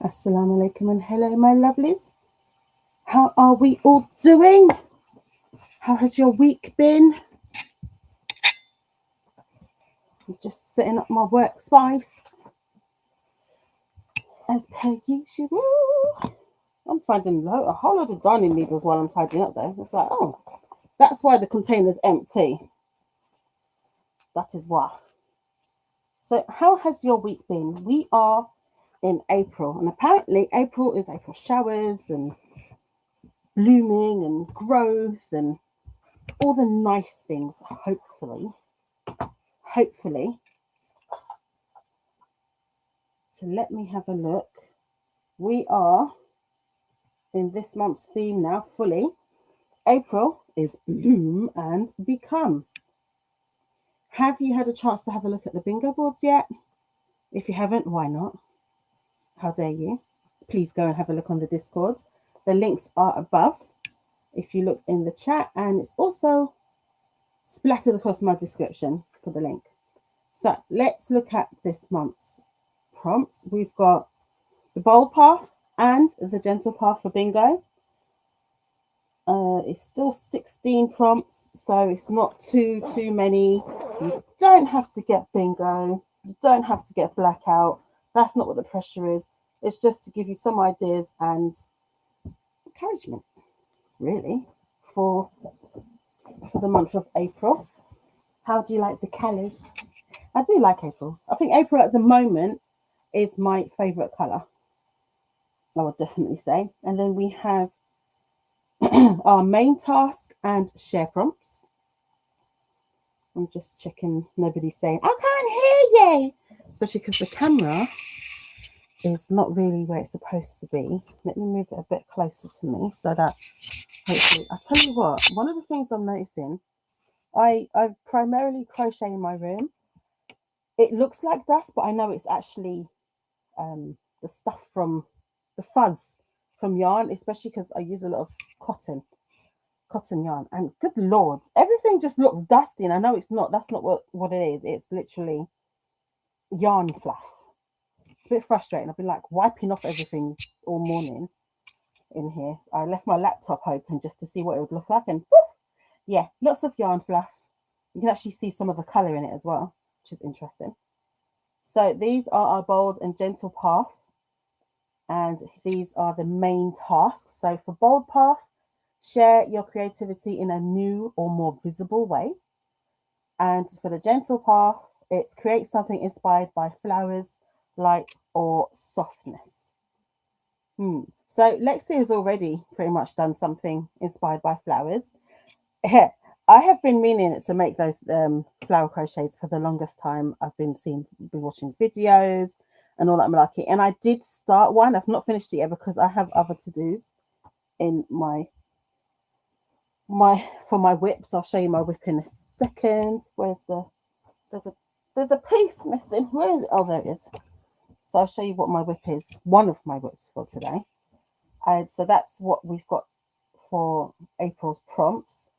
Assalamu alaikum and hello, my lovelies. How are we all doing? How has your week been? I'm just setting up my workspace as per usual. I'm finding a whole lot of darning needles while I'm tidying up though. It's like, oh, that's why the container's empty. That is why. So, how has your week been? We are in April, and apparently, April is April showers and blooming and growth and all the nice things, hopefully. Hopefully. So let me have a look. We are in this month's theme now fully. April is bloom and become. Have you had a chance to have a look at the bingo boards yet? If you haven't, why not? How dare you? Please go and have a look on the Discords. The links are above if you look in the chat, and it's also splattered across my description for the link. So let's look at this month's prompts. We've got the bold path and the gentle path for bingo. It's still 16 prompts, so it's not too many. You don't have to get bingo. You don't have to get blackout. That's not what the pressure is. It's just to give you some ideas and encouragement, really, for the month of April. How do you like the colours? I do like April. I think April at the moment is my favourite colour, I would definitely say. And then we have our main task and share prompts. I'm just checking nobody's saying, I can't hear you, especially because the camera is not really where it's supposed to be. Let me move it a bit closer to me so that hopefully, I tell you what, one of the things I'm noticing, I primarily crochet in my room. It looks like dust, but I know it's actually the stuff from the fuzz from yarn, especially because I use a lot of cotton yarn, and good lord, everything just looks dusty, and I know it's not. That's not what it is. It's literally yarn fluff. It's a bit frustrating. I've been like wiping off everything all morning in here. I left my laptop open just to see what it would look like, and whoop, yeah, lots of yarn fluff. You can actually see some of the color in it as well, which is interesting. So these are our bold and gentle path, and these are the main tasks. So for bold path, share your creativity in a new or more visible way. And for the gentle path, it's create something inspired by flowers, light, or softness. So Lexi has already pretty much done something inspired by flowers. I have been meaning to make those flower crochets for the longest time. I've been watching videos and all that malarkey. And I did start one. I've not finished it yet because I have other to-dos in my for my whips. I'll show you my whip in a second. There's a piece missing. Where is it? Oh, there it is. So I'll show you what my whip is. One of my whips for today. And so that's what we've got for April's prompts.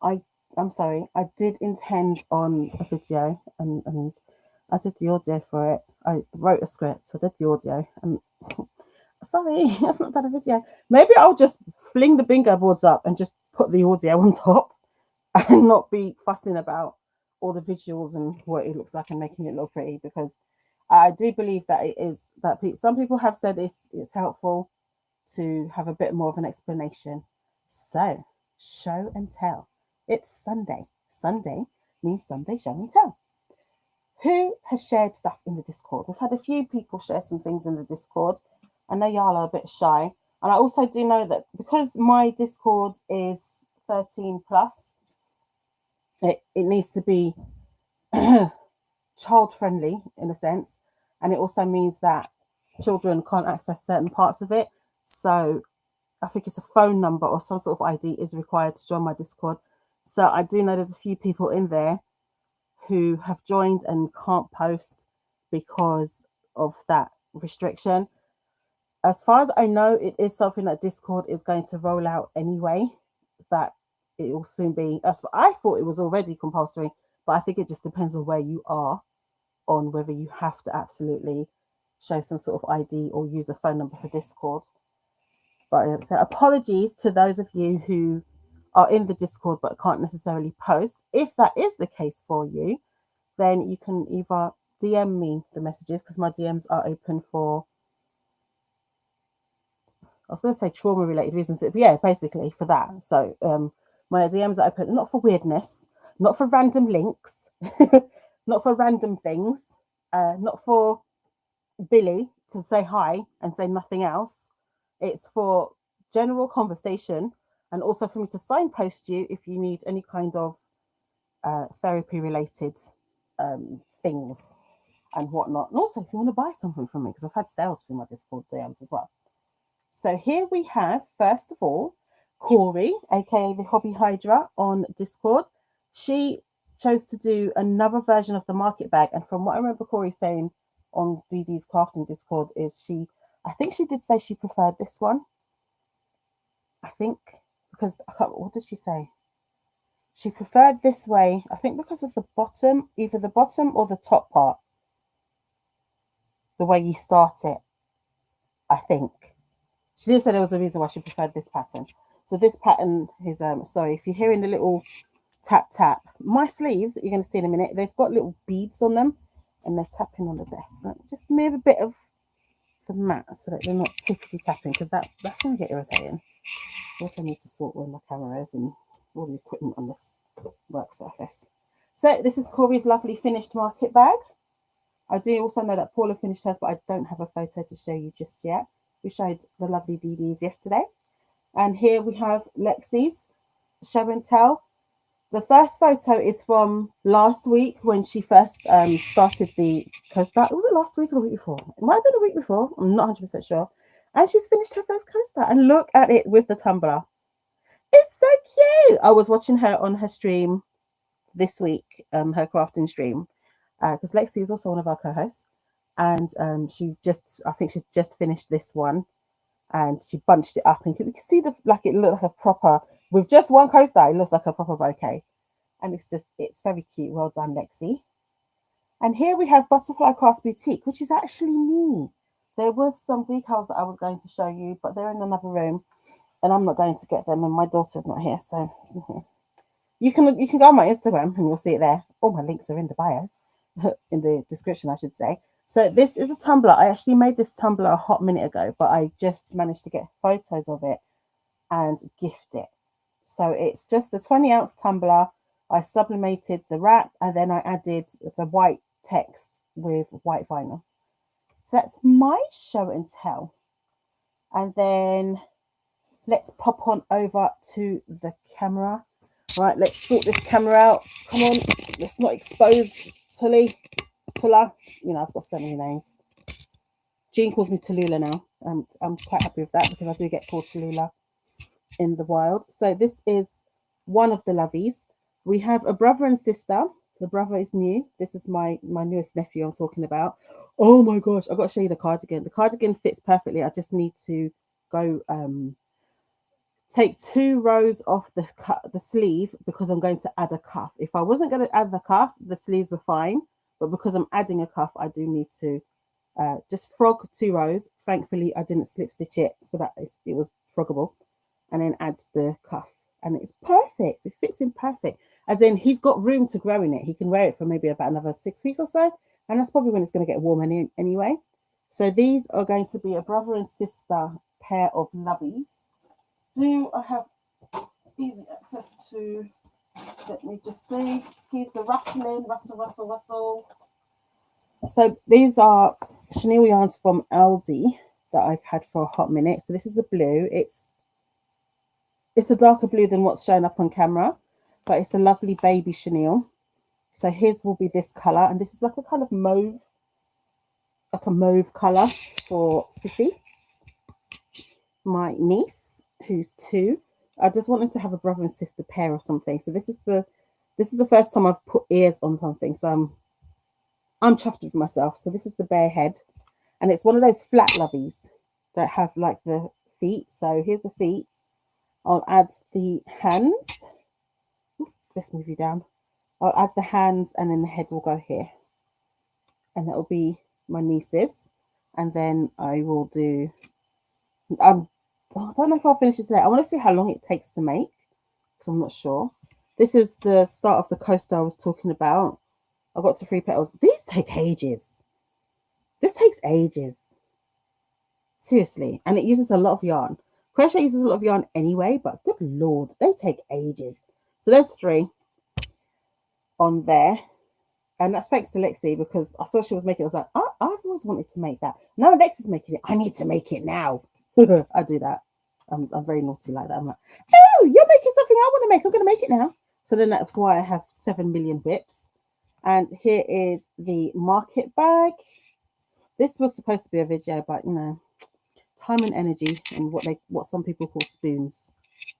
I'm sorry, I did intend on a video and I did the audio for it. I wrote a script, I did the audio, and sorry, I've not done a video. Maybe I'll just fling the bingo boards up and just put the audio on top and not be fussing about all the visuals and what it looks like and making it look pretty, because I do believe that it is that some people have said it's helpful to have a bit more of an explanation. So, show and tell. It's Sunday. Sunday means Sunday show and tell. Who has shared stuff in the Discord? We've had a few people share some things in the Discord. I know y'all are a bit shy. And I also do know that because my Discord is 13 plus, it needs to be child friendly in a sense. And it also means that children can't access certain parts of it. So I think it's a phone number or some sort of ID is required to join my Discord. So I do know there's a few people in there who have joined and can't post because of that restriction. As far as I know, it is something that Discord is going to roll out anyway, that it will soon be. I thought it was already compulsory, but I think it just depends on where you are on whether you have to absolutely show some sort of ID or use a phone number for Discord. But so apologies to those of you who are in the Discord but can't necessarily post. If that is the case for you, then you can either DM me the messages, because my DMs are open for, I was going to say trauma related reasons, but yeah, basically for that. So my DMs are open, not for weirdness, not for random links, not for random things, not for Billy to say hi and say nothing else. It's for general conversation, and also for me to signpost you if you need any kind of therapy related things and whatnot. And also if you want to buy something from me, because I've had sales through my Discord DMs as well. So here we have, first of all, Corey, aka the Hobby Hydra on Discord. She chose to do another version of the market bag, and from what I remember Corey saying on DD's crafting Discord is I think she did say she preferred this one. I think because what did she say? She preferred this way, I think because of the bottom, either the bottom or the top part, the way you start it. I think she did say there was a reason why she preferred this pattern. So this pattern is sorry if you're hearing the little tap tap. My sleeves that you're going to see in a minute, they've got little beads on them, and they're tapping on the desk. Let me just move a bit of the mat so that they're not tippity tapping, because that's going to get irritating. I also need to sort where my camera is and all the equipment on this work surface. So this is Corey's lovely finished market bag. I do also know that Paula finished hers, but I don't have a photo to show you just yet. We showed the lovely DDs yesterday. And here we have Lexi's show and tell. The first photo is from last week when she first started the coaster. Was it last week or the week before? It might have been the week before. I'm not 100% sure. And she's finished her first coaster. And look at it with the tumbler. It's so cute. I was watching her on her stream this week, her crafting stream, because Lexi is also one of our co-hosts. And I think she just finished this one. And she bunched it up, and you can see it looked like a proper, with just one coaster, it looks like a proper bouquet. And it's very cute. Well done, Lexi. And here we have Butterfly Crafts Boutique, which is actually me. There was some decals that I was going to show you, but they're in another room, and I'm not going to get them, and my daughter's not here. So you can go on my Instagram and you'll see it there. All my links are in the bio, in the description, I should say. So this is a tumbler. I actually made this tumbler a hot minute ago, but I just managed to get photos of it and gift it. So it's just a 20-ounce tumbler. I sublimated the wrap, and then I added the white text with white vinyl. So that's my show and tell. And then let's pop on over to the camera. Right, let's sort this camera out. Come on, let's not expose Tula. I've got so many names. Jean calls me Tallulah now. I'm quite happy with that, because I do get called Tallulah in the wild. So this is one of the lovies. We have a brother and sister. The brother is new. This is my newest nephew I'm talking about. Oh my gosh, I've got to show you the cardigan. The cardigan fits perfectly. I just need to go take 2 rows off the sleeve, because I'm going to add a cuff. If I wasn't going to add the cuff, the sleeves were fine. But because I'm adding a cuff, I do need to just frog 2 rows. Thankfully, I didn't slip stitch it, so that it was froggable. And then add the cuff. And it's perfect. It fits in perfect. As in, he's got room to grow in it. He can wear it for maybe about another 6 weeks or so. And that's probably when it's going to get warm anyway. So these are going to be a brother and sister pair of lovies. Do I have easy access to, let me just see, excuse the rustling, rustle. So these are chenille yarns from Aldi that I've had for a hot minute. So this is the blue. It's a darker blue than what's shown up on camera, but it's a lovely baby chenille. So his will be this colour, and this is like a kind of mauve, like a mauve colour for Sissy, my niece, who's 2. I just wanted to have a brother and sister pair or something. So this is the first time I've put ears on something. So I'm chuffed with myself. So this is the bear head, and it's one of those flat lovies that have like the feet. So here's the feet. I'll add the hands. Let's move you down. I'll add the hands, and then the head will go here, and that will be my niece's. and then I will do, I don't know if I'll finish it today. I want to see how long it takes to make, because I'm not sure. This is the start of the coaster I was talking about. I got to 3 petals. These take ages. This takes ages. Seriously. And it uses a lot of yarn. Crochet uses a lot of yarn anyway, but good lord, they take ages. So there's 3 on there. And that's thanks to Lexi, because I saw she was making it. I was like, oh, I've always wanted to make that. Now Lexi's making it. I need to make it now. I do that. I'm very naughty like that. I'm like, oh, you're making something I want to make. I'm going to make it now. So then that's why I have 7 million whips. And here is the market bag. This was supposed to be a video, but you know, time and energy and what some people call spoons.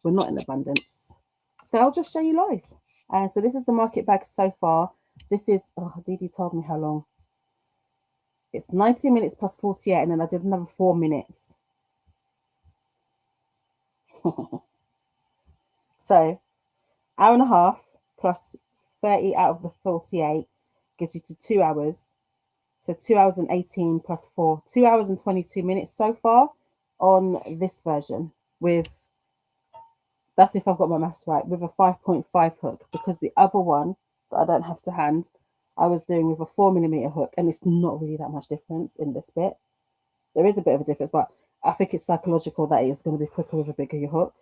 We're not in abundance. So I'll just show you live. And so this is the market bag so far. This is, oh, Dee told me how long. It's 90 minutes plus 48, and then I did another 4 minutes. So, hour and a half plus 30 out of the 48 gives you to 2 hours. So 2 hours and 18 plus 4, 2 hours and 22 minutes so far on this version with, that's if I've got my maths right, with a 5.5 hook, because the other one that I don't have to hand, I was doing with a 4mm hook, and it's not really that much difference in this bit. There is a bit of a difference, but I think it's psychological that it's going to be quicker with a bigger hook,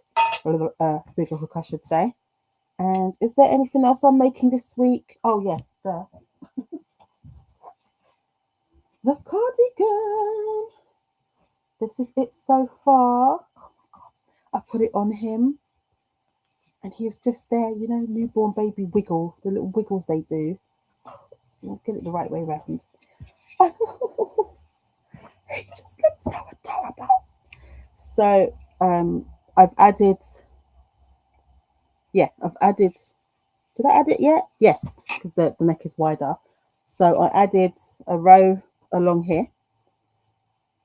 or bigger hook, I should say. And is there anything else I'm making this week? Oh yeah, the cardigan. This is it so far. Oh my god, I put it on him, and he was just there, you know, newborn baby wiggle, the little wiggles they do. I'll get it the right way around. He just looks so adorable. So I've added, did I add it yet? Yes, because the neck is wider. So I added a row along here,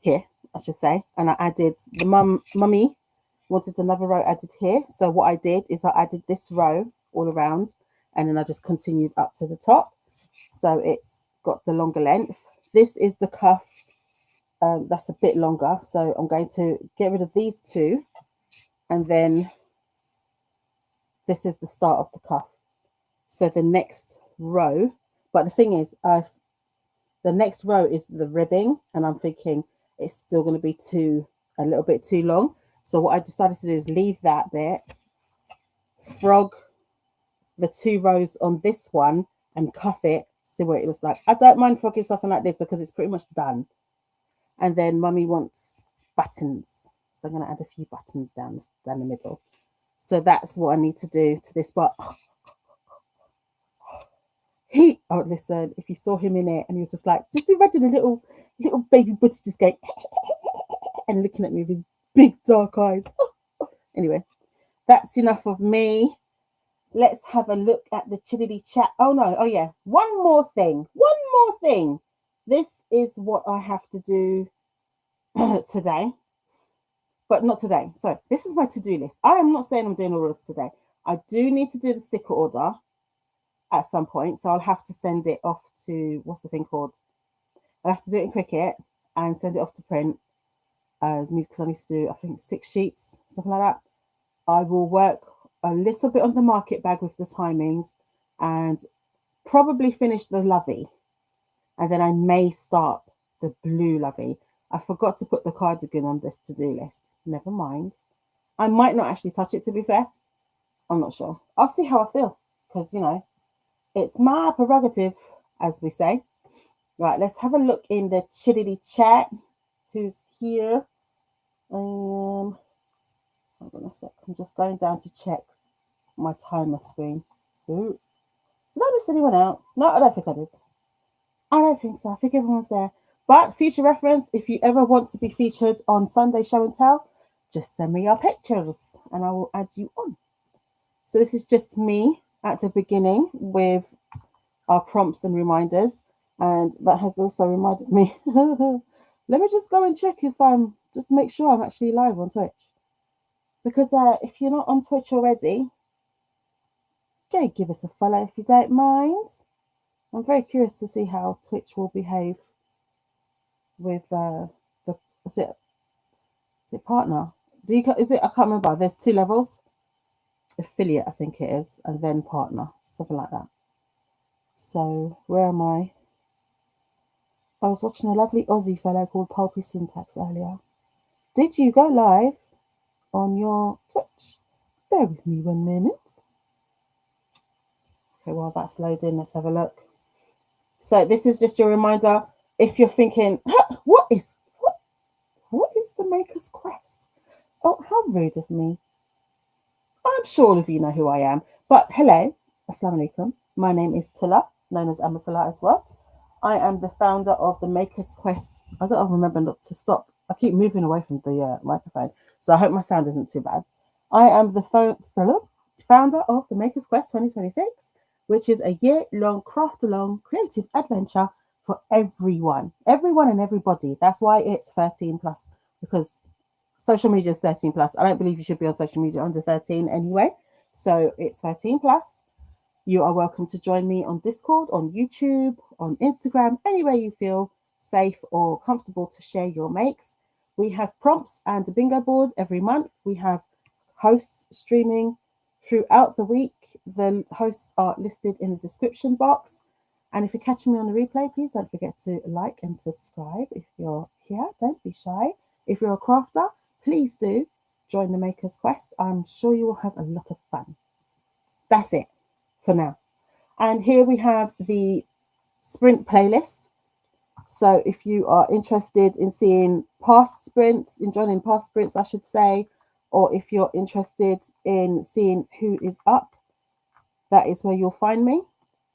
I should say, and I added the mummy wanted another row added here. So what I did is I added this row all around, and then I just continued up to the top. So it's got the longer length. This is the cuff. That's a bit longer. So I'm going to get rid of these 2. And then this is the start of the cuff. So the next row, but the thing is, the next row is the ribbing, and I'm thinking it's still going to be a little bit too long. So what I decided to do is leave that bit, frog the 2 rows on this one, and cuff it, see what it looks like. I don't mind frogging something like this because it's pretty much done. And then mummy wants buttons, so I'm going to add a few buttons down the middle. So that's what I need to do to this. But listen, if you saw him in it, and he was just like, just imagine a little baby butty just going and looking at me with his big dark eyes. Anyway, that's enough of me. Let's have a look at the chitty chat. Oh no, oh yeah, one more thing. This is what I have to do today, but not today. Sorry, this is my to-do list. I am not saying I'm doing all of this today. I do need to do the sticker order at some point, so I'll have to send it off to, what's the thing called? I'll have to do it in Cricut and send it off to print, because I need to do, I think, 6 sheets, something like that. I will work a little bit on the market bag with the timings, and probably finish the lovey, and then I may start the blue lovey. I forgot to put the cardigan on this to-do list. Never mind. I might not actually touch it, to be fair. I'm not sure. I'll see how I feel, because, you know, it's my prerogative, as we say. Right, let's have a look in the chitty chat. Who's here? Hold on a sec. I'm just going down to check my timer screen. Ooh. Did I miss anyone out? No, I don't think I did. I don't think so. I think everyone's there. But future reference, if you ever want to be featured on Sunday Show and Tell, just send me your pictures and I will add you on. So this is just me at the beginning with our prompts and reminders. And that has also reminded me, let me just go and check if just make sure I'm actually live on Twitch. Because if you're not on Twitch already, go give us a follow if you don't mind. I'm very curious to see how Twitch will behave with the is it partner? Is it? I can't remember. There's 2 levels. Affiliate, I think it is, and then partner, something like that. So where am I? I was watching a lovely Aussie fellow called Pulpy Syntax earlier. Did you go live on your Twitch? Bear with me 1 minute. Okay, while that's loading, let's have a look. So this is just your reminder. If you're thinking, what is the Maker's Quest? Oh, how rude of me. I'm sure all of you know who I am. But hello, assalamu alaikum. My name is Tilla, known as Amatullah as well. I am the founder of the Maker's Quest. I got to remember not to stop. I keep moving away from the microphone, so I hope my sound isn't too bad. I am the founder of the Maker's Quest 2026, which is a year-long craft-along creative adventure for everyone and everybody. That's why it's 13 plus, because social media is 13 plus. I don't believe you should be on social media under 13 anyway. So it's 13 plus. You are welcome to join me on Discord, on YouTube, on Instagram, anywhere you feel safe or comfortable to share your makes. We have prompts and a bingo board every month. We have hosts streaming throughout the week. The hosts are listed in the description box. And if you're catching me on the replay, please don't forget to like and subscribe. If you're here, don't be shy. If you're a crafter, please do join the Maker's Quest. I'm sure you will have a lot of fun. That's it for now. And here we have the sprint playlist. So if you are interested in seeing past sprints, in joining past sprints, I should say, or if you're interested in seeing who is up, that is where you'll find me.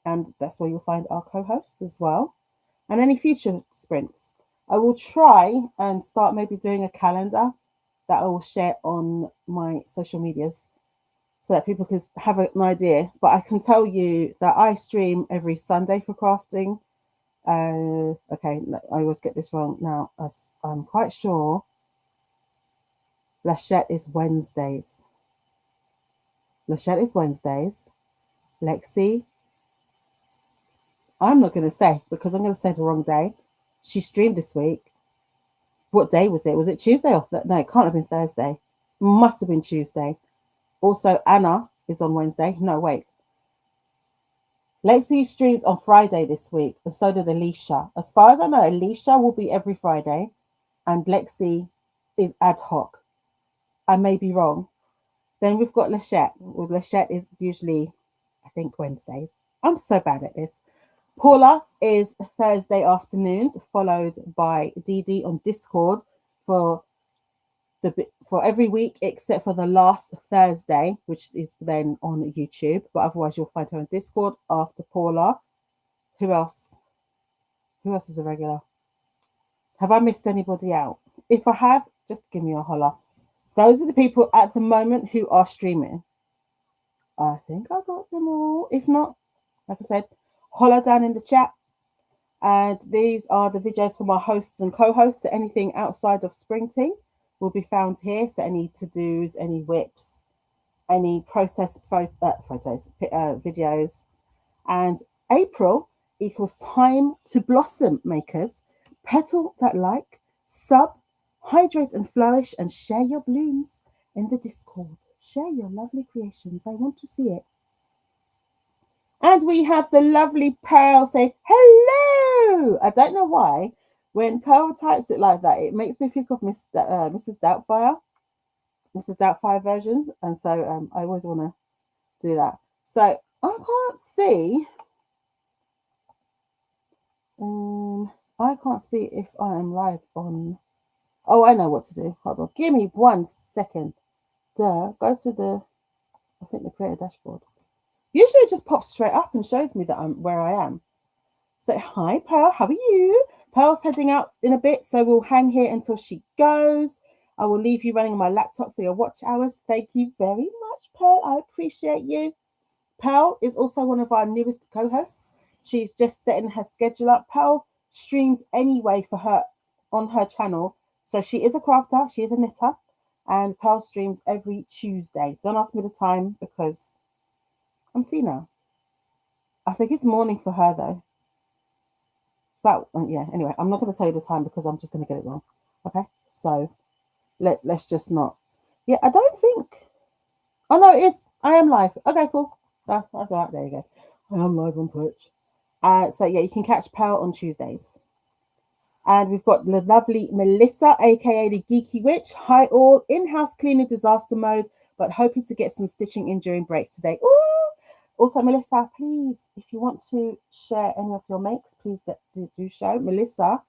And that's where you'll find our co-hosts as well. And any future sprints. I will try and start maybe doing a calendar that I will share on my social medias so that people can have an idea. But I can tell you that I stream every Sunday for crafting. Okay, I always get this wrong now. I'm quite sure Lachette is Wednesdays. Lexi, I'm not going to say because I'm going to say the wrong day. She streamed this week. What day was it? Was it Tuesday or no? It can't have been Thursday. Must have been Tuesday. Also, Anna is on Wednesday. No, wait. Lexi streams on Friday this week, and so did Alicia. As far as I know, Alicia will be every Friday, and Lexi is ad hoc. I may be wrong. Then we've got Lachette. Well, Lachette is usually, I think, Wednesdays. I'm so bad at this. Paula is Thursday afternoons, followed by Dee Dee on Discord for every week except for the last Thursday, which is then on YouTube. But otherwise, you'll find her on Discord after Paula. Who else? Who else is a regular? Have I missed anybody out? If I have, just give me a holler. Those are the people at the moment who are streaming. I think I got them all. If not, like I said, holler down in the chat. And these are the videos for my hosts and co-hosts. So anything outside of Spring Tea will be found here. So any to-dos, any whips, any process photos, videos. And April equals time to blossom, makers. Petal that like, sub, hydrate and flourish, and share your blooms in the Discord. Share your lovely creations. I want to see it. And we have the lovely Pearl say, hello. I don't know why. When Pearl types it like that, it makes me think of Mrs. Doubtfire versions. And so I always want to do that. So I can't see. I can't see if I am live on. Oh, I know what to do. Hold on. Give me 1 second. Go to the creator dashboard. Usually it just pops straight up and shows me that I'm where I am. So, hi, Pearl. How are you? Pearl's heading out in a bit, so we'll hang here until she goes. I will leave you running on my laptop for your watch hours. Thank you very much, Pearl. I appreciate you. Pearl is also one of our newest co-hosts. She's just setting her schedule up. Pearl streams anyway for her on her channel. So she is a crafter. She is a knitter. And Pearl streams every Tuesday. Don't ask me the time because I'm senile. I think it's morning for her though. But yeah, anyway, I'm not going to tell you the time because I'm just going to get it wrong. Okay, so let's just not. Yeah, I don't think. Oh no, it is. I am live. Okay, cool. That's all right. There you go. I am live on Twitch. So yeah, you can catch Pearl on Tuesdays. And we've got the lovely Melissa, aka the Geeky Witch. Hi all, in-house cleaning disaster mode, but hoping to get some stitching in during break today. Ooh! Also, Melissa, please, if you want to share any of your makes, please do show. Melissa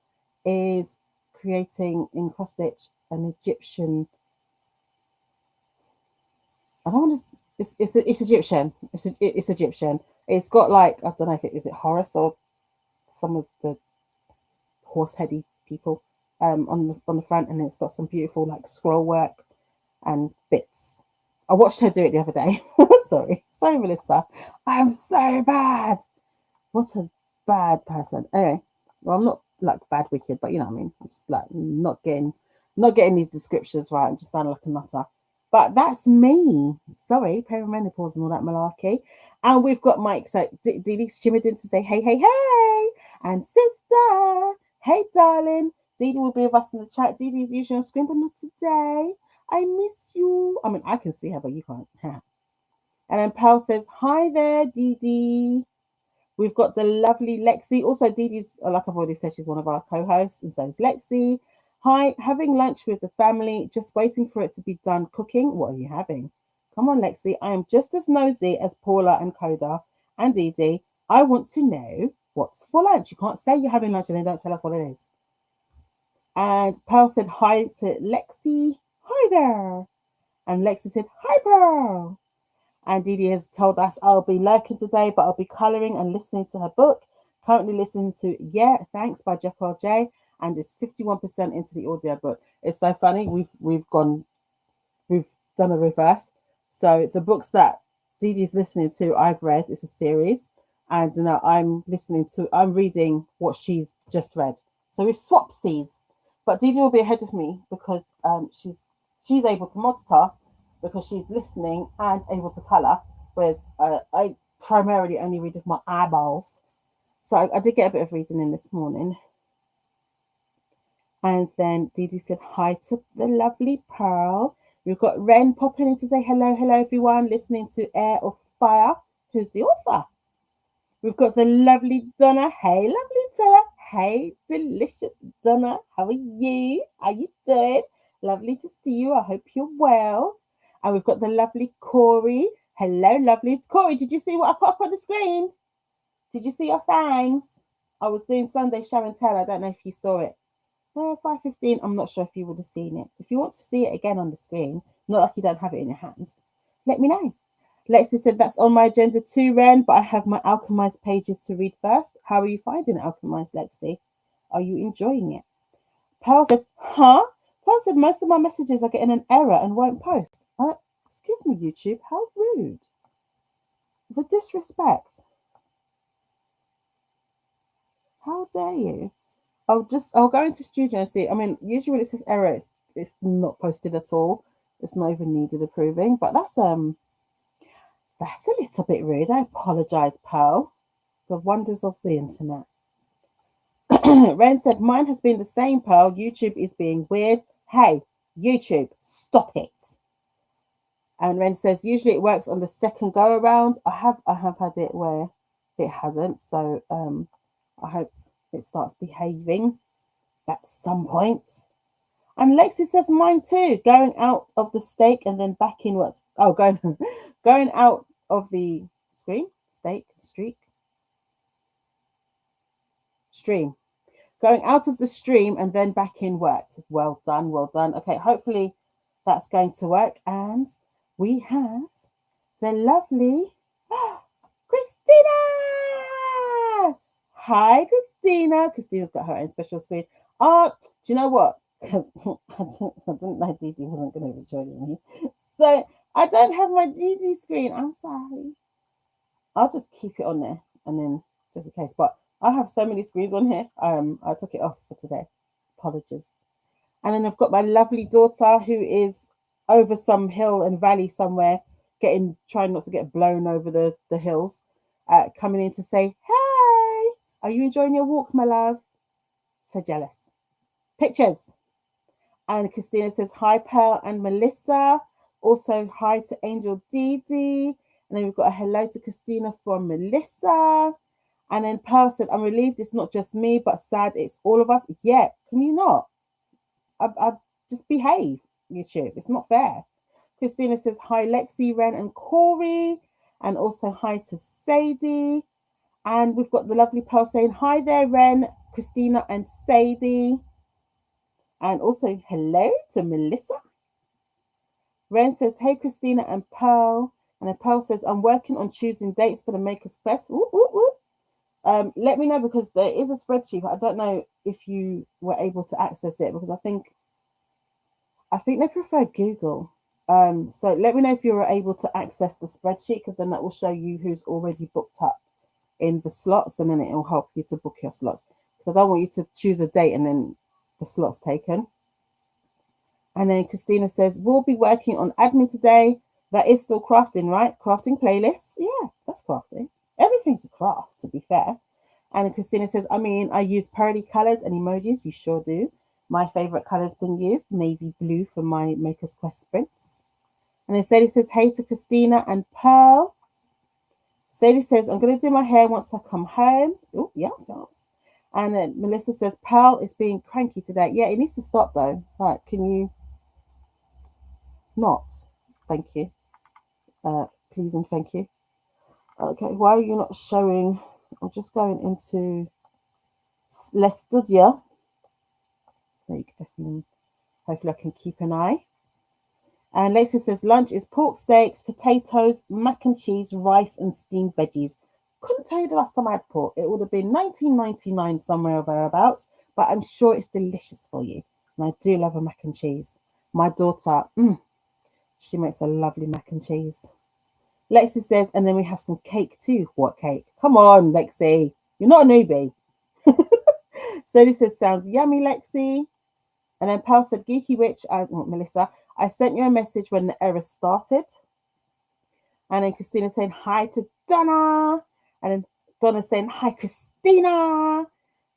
is creating in cross stitch an Egyptian. I don't want to. It's Egyptian. It's Egyptian. It's got like, I don't know if it is it Horus or some of the horse heady people on the front, and it's got some beautiful like scroll work and bits. I watched her do it the other day. sorry, Melissa. I am so bad. What a bad person. Anyway, well, I'm not like bad wicked, but you know what I mean. I'm just like not getting these descriptions right. I'm just sounding like a nutter. But that's me. Sorry, perimenopause and all that malarkey. And we've got Mike. So Dee shimmered in to say, hey, and sister. Hey, darling. Dee will be with us in the chat. Dee's usually on screen, but not today. I miss you. I mean, I can see her, but you can't. And then Pearl says, hi there, Dee. We've got the lovely Lexi. Also, Dee's, like I've already said, she's one of our co-hosts, and so is Lexi. Hi, having lunch with the family, just waiting for it to be done cooking. What are you having? Come on, Lexi. I am just as nosy as Paula and Coda and Dee. I want to know what's for lunch. You can't say you're having lunch and then don't tell us what it is. And Pearl said hi to Lexi. Hi there. And Lexi said, hi, Pearl. And Dee has told us I'll be lurking today, but I'll be colouring and listening to her book. Currently listening to Yeah, Thanks by Jekyll J, and it's 51% into the audio book. It's so funny. We've done a reverse. So the books that Dee is listening to, I've read. It's a series, and now I'm reading what she's just read. So we've swapsies. But Dee will be ahead of me because she's able to multitask, because she's listening and able to colour, whereas I primarily only read with my eyeballs. So I did get a bit of reading in this morning. And then Dee said hi to the lovely Pearl. We've got Ren popping in to say hello everyone, listening to Air of Fire. Who's the author? We've got the lovely Donna. Hey, lovely Donna. Hey, delicious Donna. How are you? How you doing? Lovely to see you. I hope you're well. And we've got the lovely Corey. Hello, lovely. Corey, did you see what I put up on the screen? Did you see your fangs? I was doing Sunday show and tell. I don't know if you saw it. 5:15. I'm not sure if you would have seen it. If you want to see it again on the screen, not like you don't have it in your hand, let me know. Lexi said that's on my agenda too, Ren, but I have my Alchemized pages to read first. How are you finding Alchemized, Lexi? Are you enjoying it? Pearl said, huh? Pearl said most of my messages are getting an error and won't post. Excuse me, YouTube. How rude. The disrespect. How dare you? I'll go into studio and see. I mean, usually when it says error, it's not posted at all. It's not even needed approving. But that's a little bit rude. I apologize, Pearl. The wonders of the internet. Ren said, mine has been the same, Pearl. YouTube is being weird. Hey, YouTube, stop it. And Ren says, usually it works on the second go around. I have had it where it hasn't. So I hope it starts behaving at some point. And Lexi says mine too. Going out of the stake and then back in what? Oh, going out of the stream. Going out of the stream and then back in worked. Well done. Okay, hopefully that's going to work. And we have the lovely Christina. Hi, Christina. Christina's got her own special screen. Do you know what? Because I didn't know Dee wasn't going to be joining me. So I don't have my Dee screen. I'm sorry. I'll just keep it on there and then just in case. But I have so many screens on here. I took it off for today. Apologies. And then I've got my lovely daughter who is over some hill and valley somewhere, trying not to get blown over the hills, coming in to say, hey. Are you enjoying your walk, my love? So jealous. Pictures. And Christina says, hi, Pearl and Melissa. Also, hi to Angel Dee. And then we've got a hello to Christina from Melissa. And then Pearl said, I'm relieved it's not just me, but sad it's all of us. Yeah, can you not? I just behave, YouTube. It's not fair. Christina says, hi, Lexi, Ren, and Corey. And also hi to Sadie. And we've got the lovely Pearl saying, hi there, Ren, Christina, and Sadie. And also hello to Melissa. Ren says, hey, Christina and Pearl. And then Pearl says, I'm working on choosing dates for the Maker's Quest. Ooh, ooh, ooh. Let me know, because there is a spreadsheet, but I don't know if you were able to access it, because I think they prefer Google. So let me know if you were able to access the spreadsheet, because then that will show you who's already booked up in the slots, and then it will help you to book your slots, because I don't want you to choose a date and then the slot's taken. And then Christina says, we'll be working on admin today. That is still crafting, right? Crafting playlists. Yeah, that's crafting. Everything's a craft, to be fair. And Christina says, I use pearly colors and emojis. You sure do. My favorite colors being used, navy blue for my Maker's Quest sprints. And then Sadie says, hey to Christina and Pearl. Sadie says, I'm going to do my hair once I come home. Oh, yes. And then Melissa says, Pearl is being cranky today. Yeah, it needs to stop though. Right, can you not? Thank you. Please and thank you. Okay, why are you not showing? I'm just going into L'Estudio. There you go. Hopefully I can keep an eye. And Lacey says, lunch is pork steaks, potatoes, mac and cheese, rice, and steamed veggies. Couldn't tell you the last time I had pork. It would have been 1999 somewhere or thereabouts, but I'm sure it's delicious for you. And I do love a mac and cheese. My daughter, she makes a lovely mac and cheese. Lexi says, and then we have some cake too. What cake? Come on, Lexi. You're not a newbie. Sadie says, sounds yummy, Lexi. And then Pearl said, Geeky Witch, Melissa, I sent you a message when the error started. And then Christina saying, hi to Donna. And then Donna saying, hi, Christina.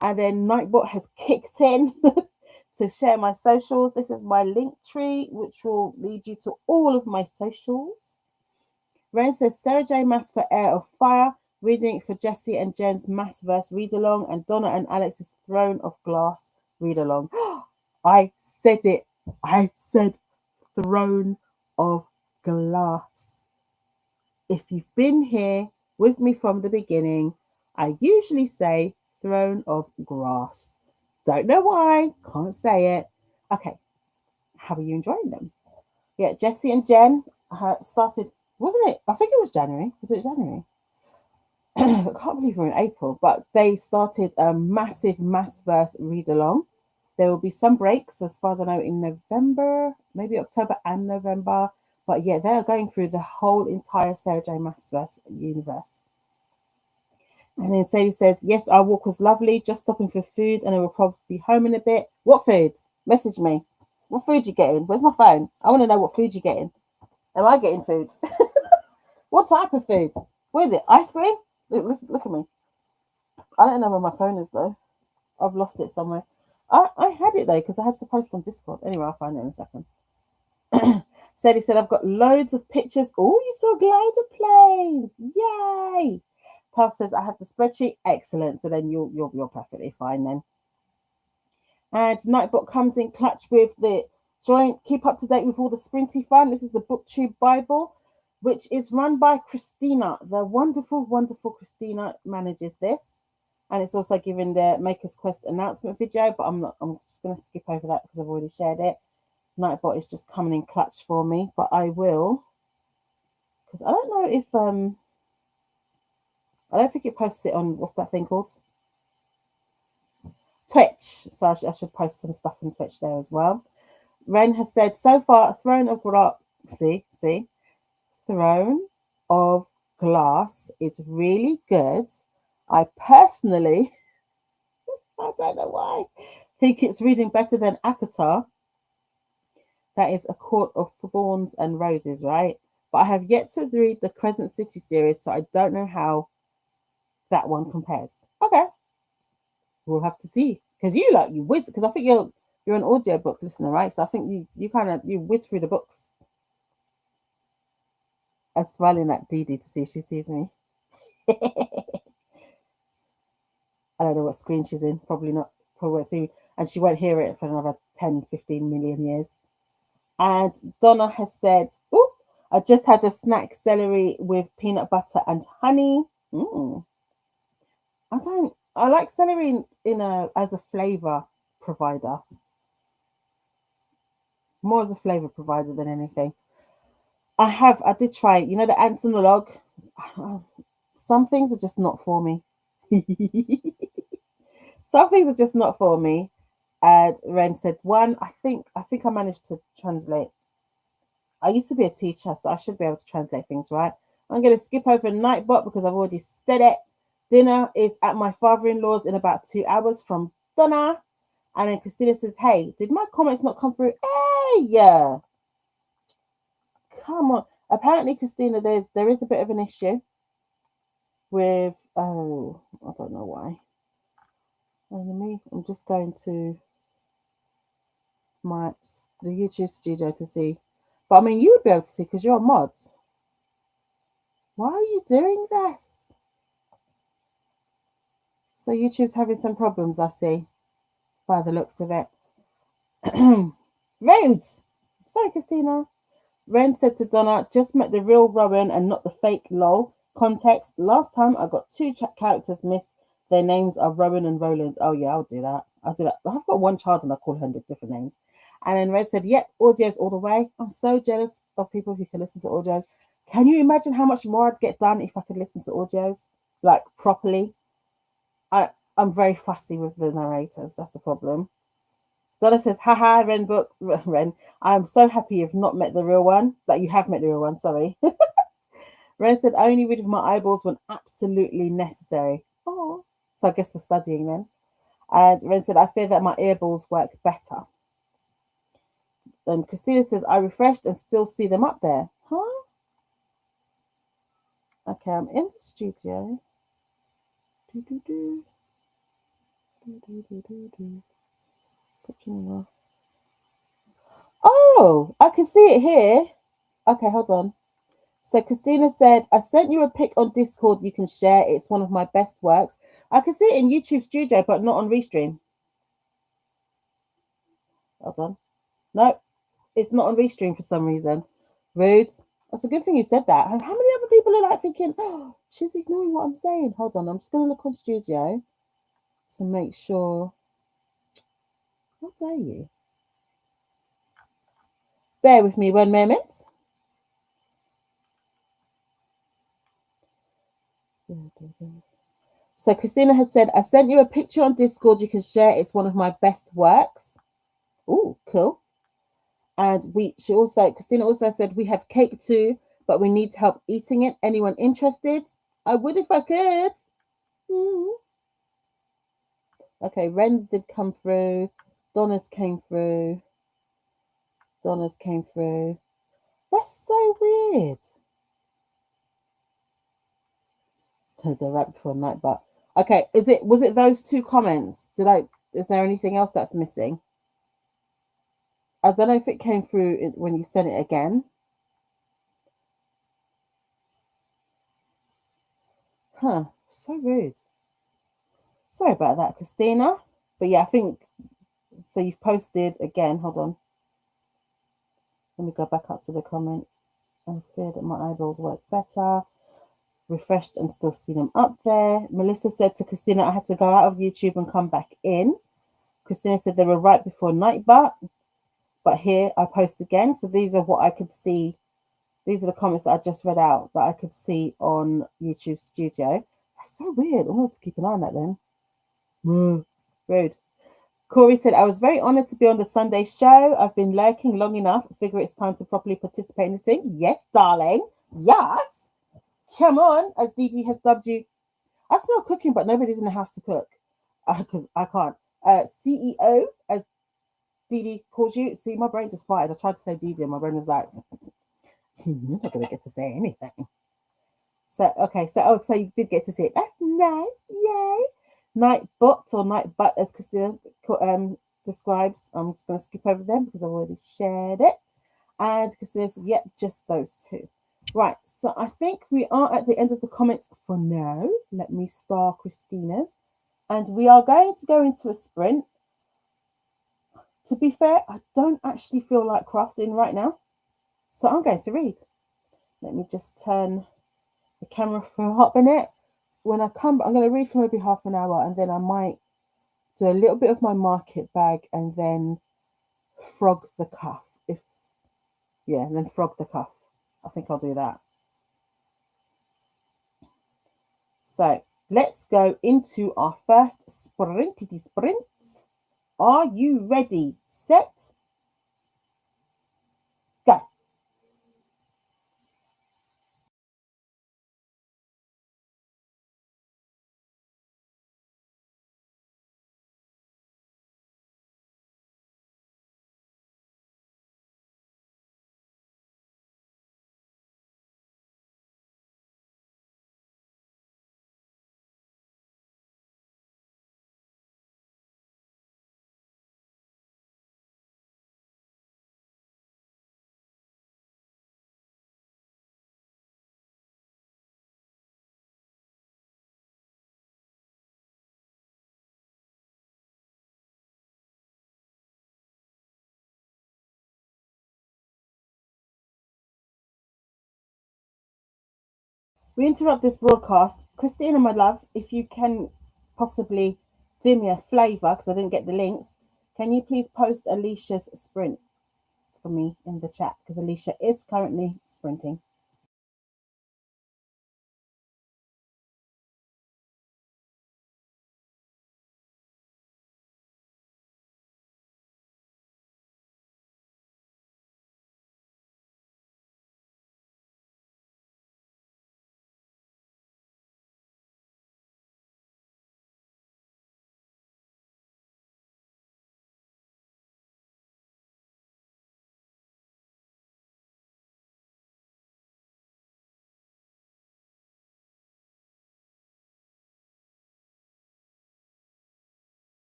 And then Nightbot has kicked in to share my socials. This is my link tree, which will lead you to all of my socials. Ren says, Sarah J. Mass for Air of Fire, reading it for Jessie and Jen's Massverse read-along, and Donna and Alex's Throne of Glass read-along. I said it. I said Throne of Glass. If you've been here with me from the beginning, I usually say Throne of Grass. Don't know why. Can't say it. Okay. How are you enjoying them? Yeah, Jessie and Jen started... Wasn't it? I think it was January. Was it January? I can't believe we're in April, but they started a massive Massverse read-along. There will be some breaks, as far as I know, in November, maybe October and November. But yeah, they are going through the whole entire Sarah J. Massverse universe. And then Sadie says, yes, our walk was lovely, just stopping for food, and I will probably be home in a bit. What food? Message me. What food you getting? Where's my phone? I want to know what food you're getting. Am I getting food? What type of food? Where is it? Ice cream? Look at me. I don't know where my phone is though. I've lost it somewhere. I had it though because I had to post on Discord. Anyway, I'll find it in a second. Sadie said, I've got loads of pictures. Oh, you saw glider planes. Yay. Pearl says, I have the spreadsheet. Excellent. So then you're perfectly fine then. And Nightbot comes in clutch with the joint. Keep up to date with all the sprinty fun. This is the BookTube Bible, which is run by Christina. The wonderful, wonderful Christina manages this. And it's also given the Maker's Quest announcement video, but I'm just going to skip over that because I've already shared it. Nightbot is just coming in clutch for me, but I will, because I don't know if, I don't think it posts it on, what's that thing called? Twitch. So I should post some stuff on Twitch there as well. Ren has said, so far, Throne of Glass, Throne of Glass is really good. I personally, I don't know why, think it's reading better than Akatar. That is A Court of Thorns and Roses, right? But I have yet to read the Crescent City series, so I don't know how that one compares. Okay, We'll have to see. Because you whiz, because I think you're an audiobook listener, right? So I think you kind of you whiz through the books. I'm smiling at Dee Dee to see if she sees me. I don't know what screen she's in. Probably not. Probably won't see me. And she won't hear it for another 10, 15 million years. And Donna has said, oh, I just had a snack celery with peanut butter and honey. Mm. I like celery in a as a flavor provider. More as a flavor provider than anything. I did try, the ants on the log. Some things are just not for me. Some things are just not for me. And Ren said one. I think I managed to translate. I used to be a teacher, so I should be able to translate things right. I'm going to skip over Nightbot because I've already said it. Dinner is at my father-in-law's in about 2 hours from Donna. And then Christina says, hey, did my comments not come through? Hey, yeah. Come on. Apparently, Christina, there is a bit of an issue with, oh, I don't know why. I'm just going to the YouTube studio to see. But I mean, you would be able to see because you're a mod. Why are you doing this? So YouTube's having some problems, I see, by the looks of it. Rude. Sorry, Christina. Ren said to Donna, just met the real Rowan and not the fake lol. Context, last time I got two characters missed. Their names are Rowan and Roland. Oh yeah, I'll do that. I've got one child and I call her different names. And then Red said, yep, audios all the way. I'm so jealous of people who can listen to audios. Can you imagine how much more I'd get done if I could listen to audios? Like properly? I'm very fussy with the narrators. That's the problem. Donna says, haha, Ren books. Ren, I'm so happy you've not met the real one. That you have met the real one, sorry. Ren said, I only read with my eyeballs when absolutely necessary. Oh, so I guess we're studying then. And Ren said, I fear that my earballs work better. And Christina says, I refreshed and still see them up there. Huh? Okay, I'm in the studio. Oh, I can see it here. Okay, hold on. So Christina said, I sent you a pic on Discord you can share. It's one of my best works. I can see it in YouTube Studio, but not on Restream. Hold on. No, it's not on Restream for some reason. Rude. That's a good thing you said that. How many other people are like thinking, oh, she's ignoring what I'm saying? Hold on, I'm just going to look on Studio to make sure. How dare you? Bear with me 1 moment. So Christina has said, I sent you a picture on Discord you can share. It's one of my best works. Oh, cool. And Christina also said, we have cake too, but we need help eating it. Anyone interested? I would if I could. Okay, Ren's did come through. Donna's came through. That's so weird. They're right before night, but okay. Was it those two comments? Is there anything else that's missing? I don't know if it came through when you sent it again. Huh, so rude. Sorry about that, Christina. But yeah, I think so. You've posted again. Hold on. Let me go back up to the comment. I fear that my eyeballs work better. Refreshed and still see them up there. Melissa said to Christina, I had to go out of YouTube and come back in. Christina said they were right before night, but here I post again. So these are what I could see. These are the comments that I just read out that I could see on YouTube Studio. That's so weird. I'm going to keep an eye on that then. Rude. Corey said, I was very honoured to be on the Sunday show. I've been lurking long enough. I figure it's time to properly participate in this thing. Yes, darling. Yes. Come on, as Dee Dee has dubbed you. I smell cooking, but nobody's in the house to cook. Because I can't. CEO, as Dee Dee calls you. See, my brain just fired. I tried to say Dee Dee, and my brain was like, you're not going to get to say anything. So, okay. So you did get to see it. That's nice. Yay. Night bot or night butt, as Christina describes. I'm just going to skip over them because I've already shared it. And Christina said, yep, just those two. Right, so I think we are at the end of the comments for now. Let me star Christina's. And we are going to go into a sprint. To be fair, I don't actually feel like crafting right now. So I'm going to read. Let me just turn the camera for up in it. When I come, I'm going to read for maybe half an hour, and then I might do a little bit of my market bag and then frog the cuff. And then frog the cuff. I think I'll do that. So let's go into our first sprintity sprint. Are you ready? Set, go. We interrupt this broadcast. Christina, my love, if you can possibly do me a favour, because I didn't get the links, can you please post Alicia's sprint for me in the chat? Because Alicia is currently sprinting.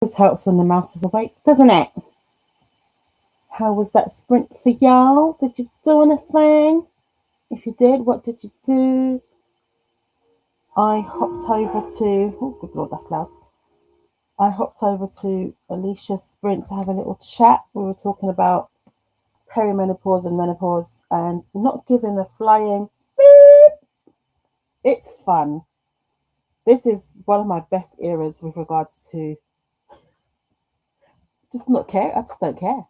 This helps when the mouse is awake, doesn't it? How was that sprint for y'all? Did you do anything? If you did, what did you do? I hopped over to, oh good lord, that's loud. I hopped over to Alicia's sprint to have a little chat. We were talking about perimenopause and menopause and not giving a flying beep. It's fun. This is one of my best eras with regards to just not care. I just don't care.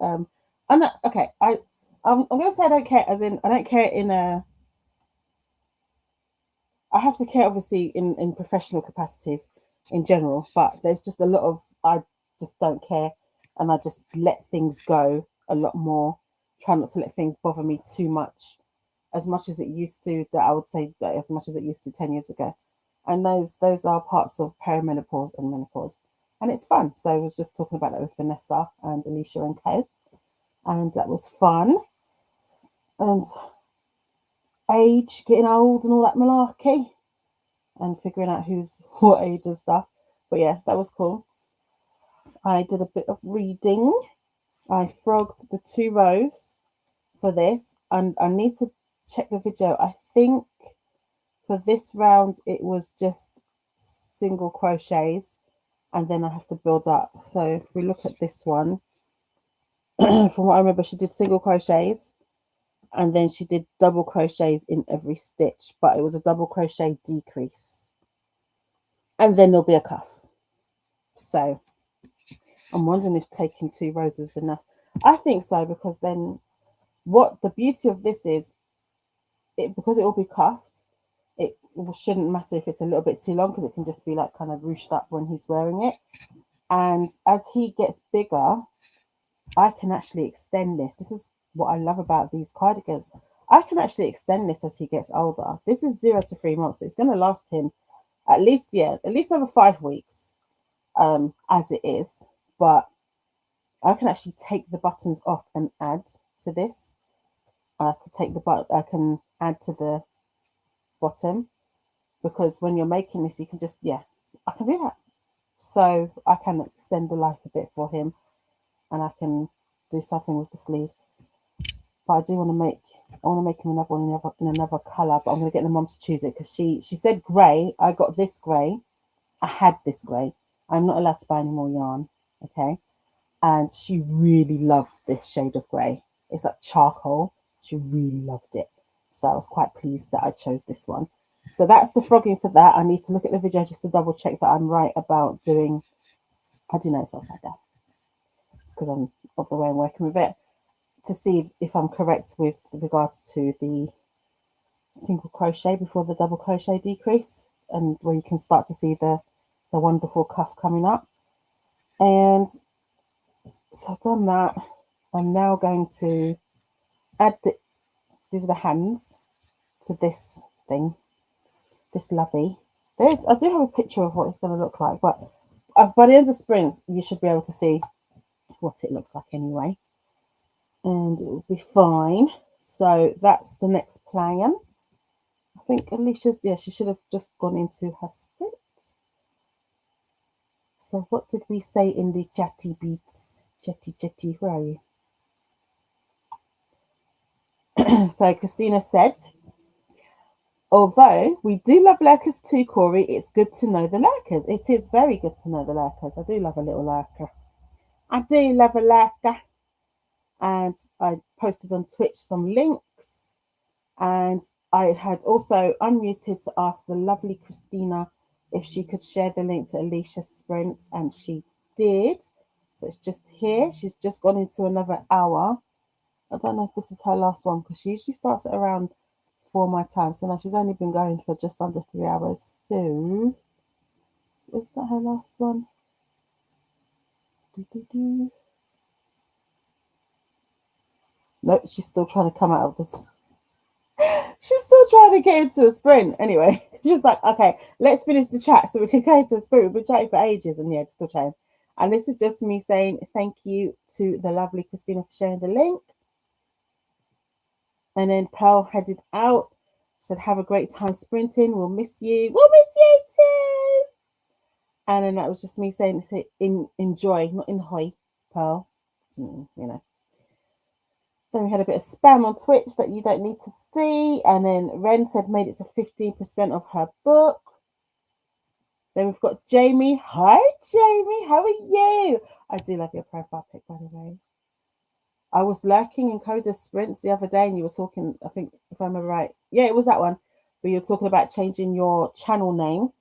I'm not okay. I'm gonna say I don't care as in I don't care in a. I have to care obviously in professional capacities in general, but there's just a lot of I just don't care, and I just let things go a lot more. Try not to let things bother me too much as it used to. That I would say that as much as it used to 10 years ago, and those are parts of perimenopause and menopause, and it's fun. So I was just talking about that with Vanessa and Alicia and Kay, and that was fun. And age, getting old, and all that malarkey, and figuring out who's what age and stuff. But yeah, that was cool. I did a bit of reading. I frogged the 2 rows for this, and I need to check the video. I think for this round it was just single crochets, and then I have to build up. So if we look at this one, from what I remember, she did single crochets, and then she did double crochets in every stitch, but it was a double crochet decrease, and then there'll be a cuff. So I'm wondering if taking 2 rows was enough. I think so, because then what the beauty of this is, because it will be cuffed, it shouldn't matter if it's a little bit too long, because it can just be like kind of ruched up when he's wearing it. And as he gets bigger, I can actually extend this. This is what I love about these cardigans. I can actually extend this as he gets older. This is 0 to 3 months. So it's going to last him at least over 5 weeks, as it is. But I can actually take the buttons off and add to this. I can add to the bottom, because when you're making this, you can just, I can do that. So I can extend the life a bit for him, and I can do something with the sleeves. But I want to make him another one in another colour, but I'm going to get the mum to choose it, because she said grey. I got this grey. I had this grey. I'm not allowed to buy any more yarn, okay? And she really loved this shade of grey. It's like charcoal. She really loved it. So I was quite pleased that I chose this one. So that's the frogging for that. I need to look at the video just to double check that I'm right about doing. I do know it's upside down. It's because I'm of the way I'm working with it, to see if I'm correct with regards to the single crochet before the double crochet decrease, and where you can start to see the wonderful cuff coming up. And so I've done that. I'm now going to add these are the hands to this thing, this lovey. I do have a picture of what it's going to look like, but by the end of spring, you should be able to see what it looks like anyway, and it will be fine. So that's the next plan. I think Alicia's, she should have just gone into her sprint. So what did we say in the chatty beats? Chatty, where are you? So Christina said, although we do love lurkers too, Corey, it's good to know the lurkers. It is very good to know the lurkers. I do love a little lurker. I do love a lurker. And I posted on Twitch some links. And I had also unmuted to ask the lovely Christina if she could share the link to Alicia's sprints, and she did. So it's just here. She's just gone into another hour. I don't know if this is her last one, because she usually starts at around 4 my time. So now she's only been going for just under 3 hours. So is that her last one? Nope, she's still trying to come out of this. She's still trying to get into a sprint. Anyway, she's like, okay, let's finish the chat so we can go into a sprint. We've been chatting for ages, and it's still chatting. And this is just me saying thank you to the lovely Christina for sharing the link. And then Pearl headed out. She said, have a great time sprinting. We'll miss you. We'll miss you too. And then that was just me saying, say, enjoy, not enjoy, Pearl. You know. Then we had a bit of spam on Twitch that you don't need to see. And then Ren said made it to 15% of her book. Then we've got Jamie. Hi, Jamie. How are you? I do love your profile pic, by the way. I was lurking in Coda Sprints the other day and you were talking, I think, if I remember right. Yeah, it was that one. But you were talking about changing your channel name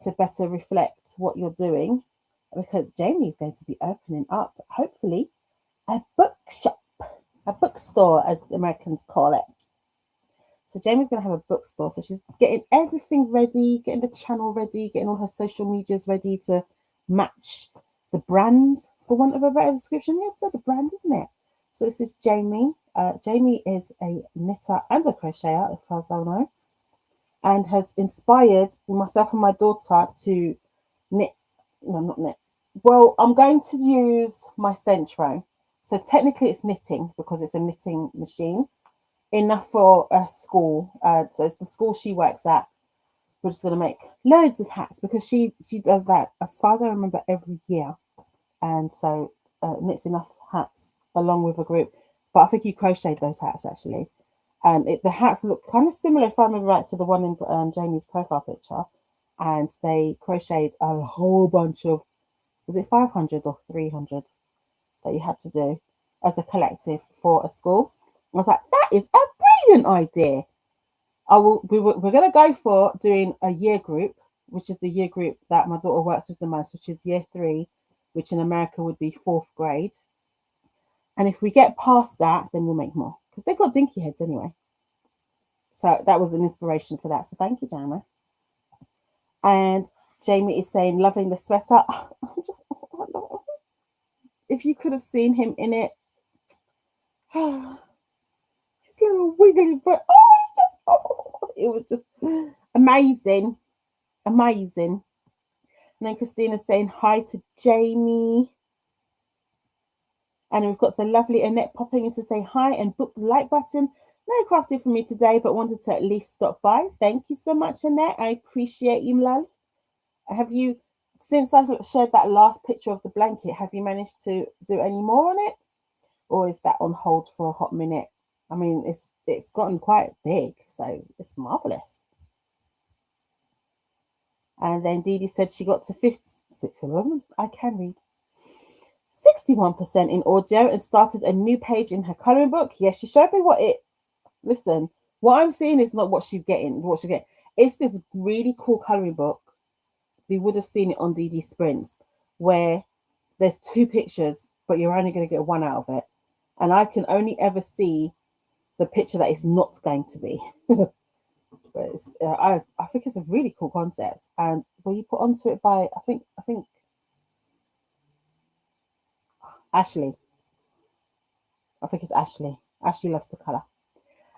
to better reflect what you're doing. Because Jamie is going to be opening up, hopefully, a bookshop. A bookstore, as the Americans call it. So Jamie's going to have a bookstore. So she's getting everything ready, getting the channel ready, getting all her social medias ready to match the brand, for want of a better description. Yeah, it's the brand, isn't it? So this is Jamie. Jamie is a knitter and a crocheter, as far as I know, and has inspired myself and my daughter to knit. No, not knit. Well, I'm going to use my Centro. So technically it's knitting because it's a knitting machine. Enough for a school. So it's the school she works at. We're just going to make loads of hats because she does that, as far as I remember, every year. And so knits enough hats along with a group. But I think you crocheted those hats, actually. And the hats look kind of similar, if I remember right, to the one in Jamie's profile picture. And they crocheted a whole bunch of, was it 500 or 300? That you had to do as a collective for a school. I was like, that is a brilliant idea. We're going to go for doing a year group, which is the year group that my daughter works with the most, which is year 3, which in America would be 4th grade. And if we get past that, then we'll make more because they've got dinky heads anyway. So that was an inspiration for that. So thank you, Jamie. And Jamie is saying, loving the sweater. If you could have seen him in it, his little wiggly butt. It was just amazing. Amazing. And then Christina's saying hi to Jamie. And we've got the lovely Annette popping in to say hi and book the like button. No crafting for me today, but wanted to at least stop by. Thank you so much, Annette. I appreciate you, love. Have you, since I shared that last picture of the blanket, have you managed to do any more on it? Or is that on hold for a hot minute? I mean, it's gotten quite big, so it's marvelous. And then Dee Dee said she got to 56. I can read. 61% in audio and started a new page in her coloring book. Yes, she showed me what it. Listen, what I'm seeing is not what she's getting. What she's getting. It's this really cool coloring book. You would have seen it on Dee Dee Sprints, where there's 2 pictures, but you're only going to get 1 out of it. And I can only ever see the picture that it's not going to be. But it's, I think it's a really cool concept. And were you put onto it by, I think Ashley. I think it's Ashley. Ashley loves the colour.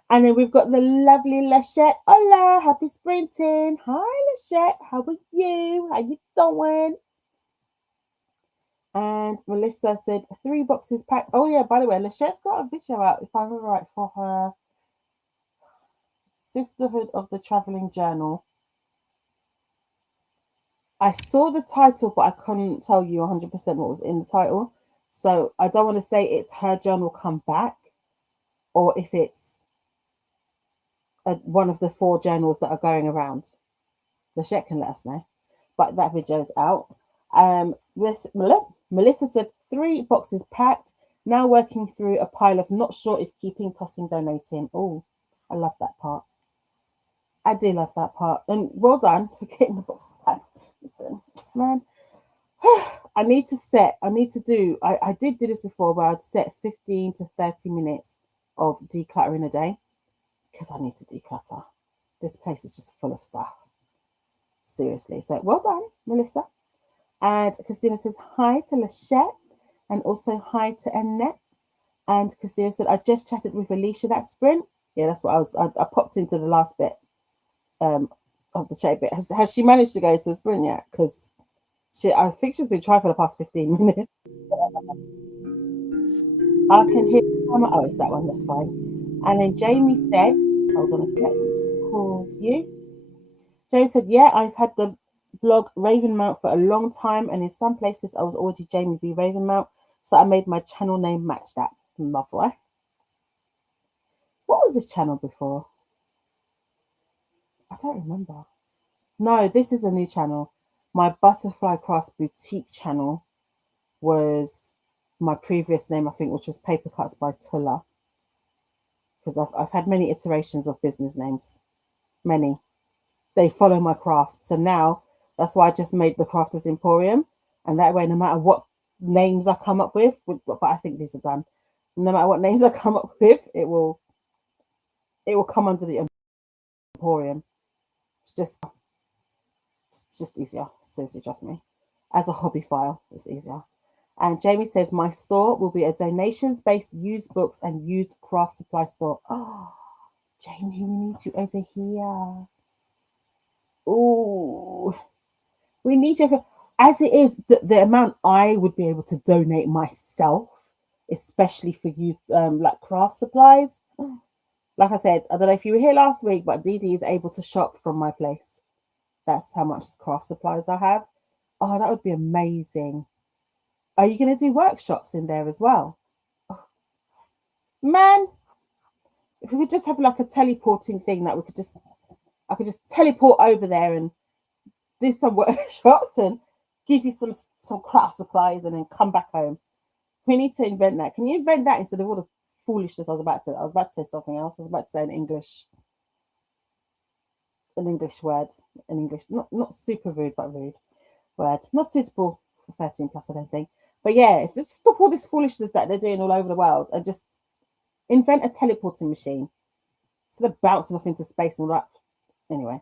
And then we've got the lovely Lachette. Hola, happy sprinting. Hi, Lachette. How are you? How you doing? And Melissa said 3 boxes packed. Oh, yeah, by the way, Lachette's got a video out, if I remember right, for her Sisterhood of the Travelling Journal. I saw the title, but I couldn't tell you 100% what was in the title. So I don't want to say it's her journal come back or if it's one of the 4 journals that are going around. Lachette can let us know. But that video is out. Melissa said 3 boxes packed. Now working through a pile of not sure if keeping, tossing, donating. Oh, I love that part. I do love that part. And well done for getting the boxes packed. Listen, man. I did do this before where I'd set 15 to 30 minutes of decluttering a day because I need to declutter. This place is just full of stuff. Seriously. So well done, Melissa. And Christina says hi to Lachette and also hi to Annette. And Christina said, I just chatted with Alicia that sprint. Yeah, that's what I popped into the last bit of the chat bit. Has she managed to go to a sprint yet? Because I think she's been trying for the past 15 minutes. I can hear the camera. Oh, it's that one. That's fine. And then Jamie said, hold on a sec, just pause you. Jamie said, yeah, I've had the blog Ravenmount for a long time, and in some places I was already Jamie B Ravenmount, so I made my channel name match that. Lovely. What was this channel before? I don't remember. No, this is a new channel. My Butterfly Crafts Boutique channel was my previous name, I think, which was Paper Cuts by Tulla. Because I've had many iterations of business names. Many. They follow my crafts. So now that's why I just made the Crafters Emporium. And that way, no matter what names I come up with, but I think these are done. No matter what names I come up with, it will come under the Emporium. It's just easier. Seriously, trust me. As a hobby file, it's easier. And Jamie says, my store will be a donations-based used books and used craft supply store. Oh, Jamie, we need you over here. Oh, we need you over. As it is, the amount I would be able to donate myself, especially for youth, like craft supplies. Like I said, I don't know if you were here last week, but Dee Dee is able to shop from my place. That's how much craft supplies I have. Oh, that would be amazing. Are you going to do workshops in there as well? Oh, man, if we could just have like a teleporting thing that I could just teleport over there and do some workshops and give you some craft supplies and then come back home. We need to invent that. Can you invent that instead of all the foolishness I was about to say something else. I was about to say an English word, an English, not super rude, but rude word. Not suitable for 13 plus, I don't think. But yeah, if they stop all this foolishness that they're doing all over the world and just invent a teleporting machine instead of bouncing off into space and all that. Anyway.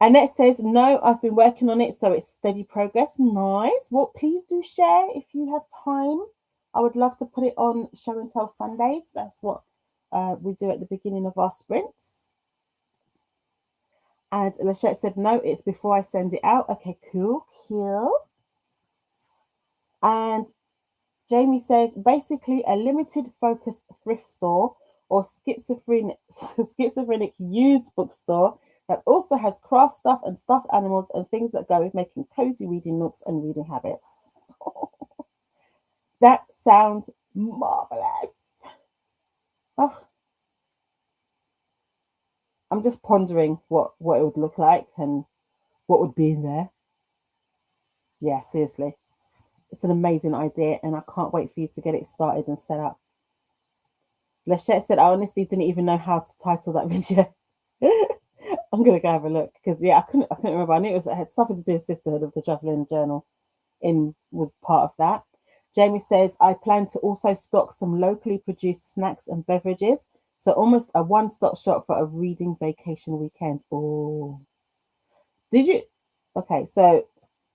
Annette says, no, I've been working on it, so it's steady progress. Nice. Well, please do share if you have time. I would love to put it on Show and Tell Sundays. That's what we do at the beginning of our sprints. And Lachette said, no, it's before I send it out. Okay, cool. And Jamie says, basically a limited focus thrift store or schizophrenic used bookstore that also has craft stuff and stuffed animals and things that go with making cozy reading nooks and reading habits. That sounds marvelous. Oh, I'm just pondering what it would look like and what would be in there. Yeah, seriously. It's an amazing idea and I can't wait for you to get it started and set up. Lachette said, I honestly didn't even know how to title that video. I'm gonna go have a look because yeah, I couldn't remember. I knew it had something to do with Sisterhood of the Traveling Journal. Was part of that. Jamie says, I plan to also stock some locally produced snacks and beverages. So almost a one-stop shop for a reading vacation weekend. Oh, did you? Okay, so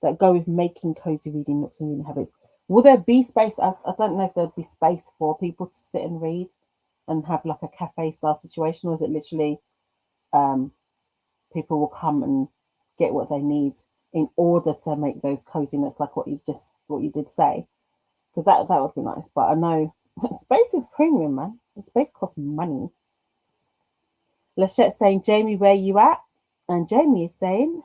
that go with making cozy reading nooks and reading habits. Will there be space? I don't know if there'd be space for people to sit and read and have like a cafe style situation, or is it literally people will come and get what they need in order to make those cozy nooks, like what you did say, because that would be nice. But I know space is premium, man. The space costs money. Lachette saying, Jamie, where you at? And Jamie is saying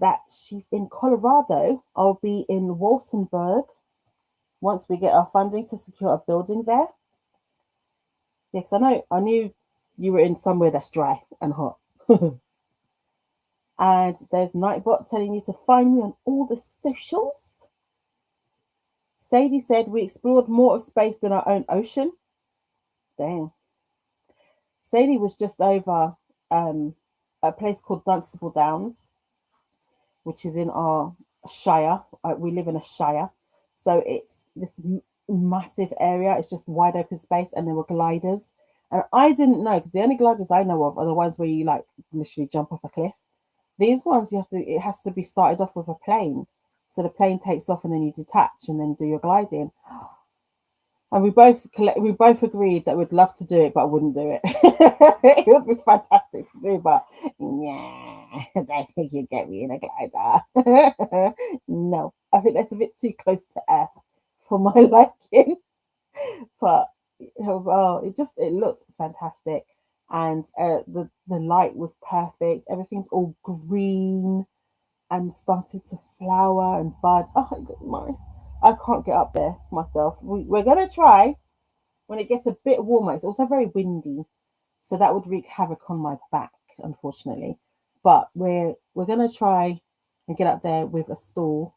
that she's in Colorado. I'll be in Walsenburg once we get our funding to secure a building there. Yeah, because I knew you were in somewhere that's dry and hot. And there's Nightbot telling you to find me on all the socials. Sadie said we explored more of space than our own ocean. Dang. Sadie was just over a place called Dunstable Downs, which is in our shire. We live in a shire. So it's this massive area. It's just wide open space and there were gliders. And I didn't know, because the only gliders I know of are the ones where you like literally jump off a cliff. These ones it has to be started off with a plane. So the plane takes off and then you detach and then do your gliding. And we both agreed that we'd love to do it, but I wouldn't do it. It would be fantastic to do, but yeah, I don't think you'd get me in a glider. No, I think that's a bit too close to earth for my liking. But well, it looked fantastic, and the light was perfect. Everything's all green. and started to flower and bud. Oh, goodness. I can't get up there myself. We're going to try when it gets a bit warmer. It's also very windy, so that would wreak havoc on my back, unfortunately. But we're going to try and get up there with a stool.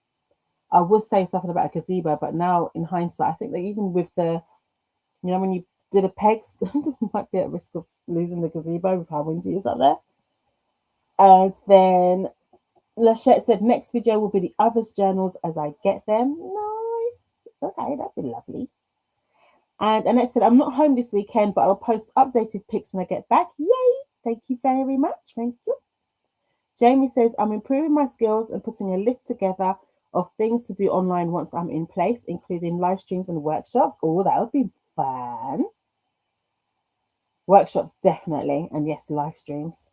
I would say something about a gazebo, but now in hindsight, I think that even with when you do the pegs, you might be at risk of losing the gazebo with how windy it is up there. And then Lachette said, next video will be the others' journals as I get them. Nice. Okay, that'd be lovely. And Annette said, I'm not home this weekend, but I'll post updated pics when I get back. Yay! Thank you very much. Thank you. Jamie says, I'm improving my skills and putting a list together of things to do online once I'm in place, including live streams and workshops. Oh, that would be fun. Workshops, definitely. And yes, live streams.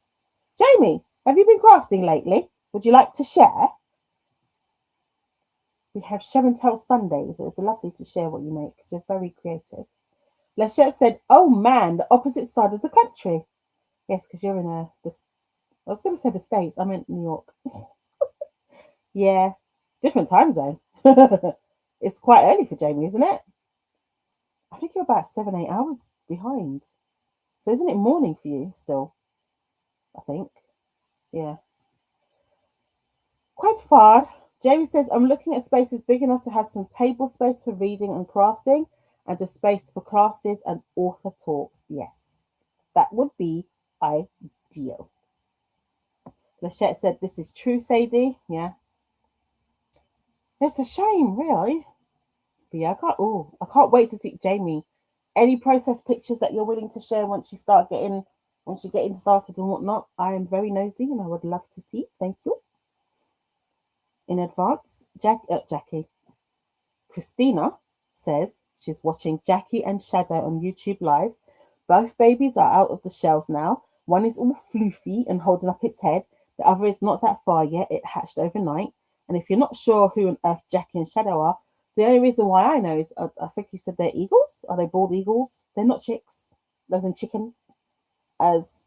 Jamie, have you been crafting lately? Would you like to share? We have show and tell Sundays. It would be lovely to share what you make because you're very creative. Lachette said, oh man, the opposite side of the country. Yes, because you're in I was going to say the States. I meant New York. Yeah, different time zone. It's quite early for Jamie, isn't it? I think you're about 7, 8 hours behind. So isn't it morning for you still? I think. Yeah. Quite far. Jamie says, I'm looking at spaces big enough to have some table space for reading and crafting and a space for classes and author talks. Yes, that would be ideal. Lachette said, this is true, Sadie. Yeah. It's a shame, really. But yeah, I can't wait to see Jamie. Any process pictures that you're willing to share once you're getting started and whatnot, I am very nosy and I would love to see. Thank you in advance. Jackie. Christina says she's watching Jackie and Shadow on YouTube Live. Both babies are out of the shells now. One is all floofy and holding up its head. The other is not that far yet. It hatched overnight. And if you're not sure who on earth Jackie and Shadow are, the only reason why I know is I think you said they're eagles. Are they bald eagles? They're not chicks. Those are chickens, as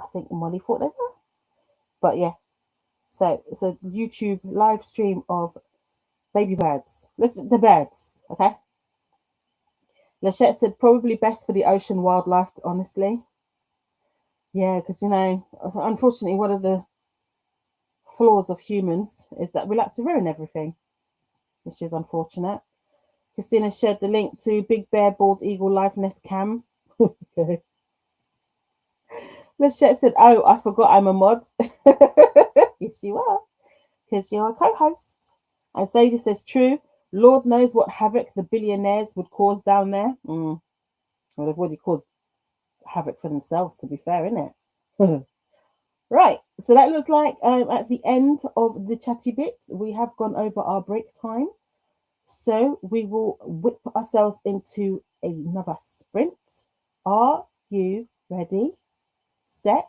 I think Molly thought they were. But yeah, so it's a YouTube live stream of baby birds. The birds, okay? Lachette said probably best for the ocean wildlife, honestly. Yeah, because, unfortunately, one of the flaws of humans is that we like to ruin everything, which is unfortunate. Christina shared the link to Big Bear Bald Eagle Live Nest Cam. Okay. Lachette said, oh, I forgot I'm a mod. Yes, you are, because you're a co-host. And Sadie says, true. Lord knows what havoc the billionaires would cause down there. Well, they've already caused havoc for themselves, to be fair, isn't it? Right, so that looks like at the end of the chatty bits, we have gone over our break time. So we will whip ourselves into another sprint. Are you ready? Set.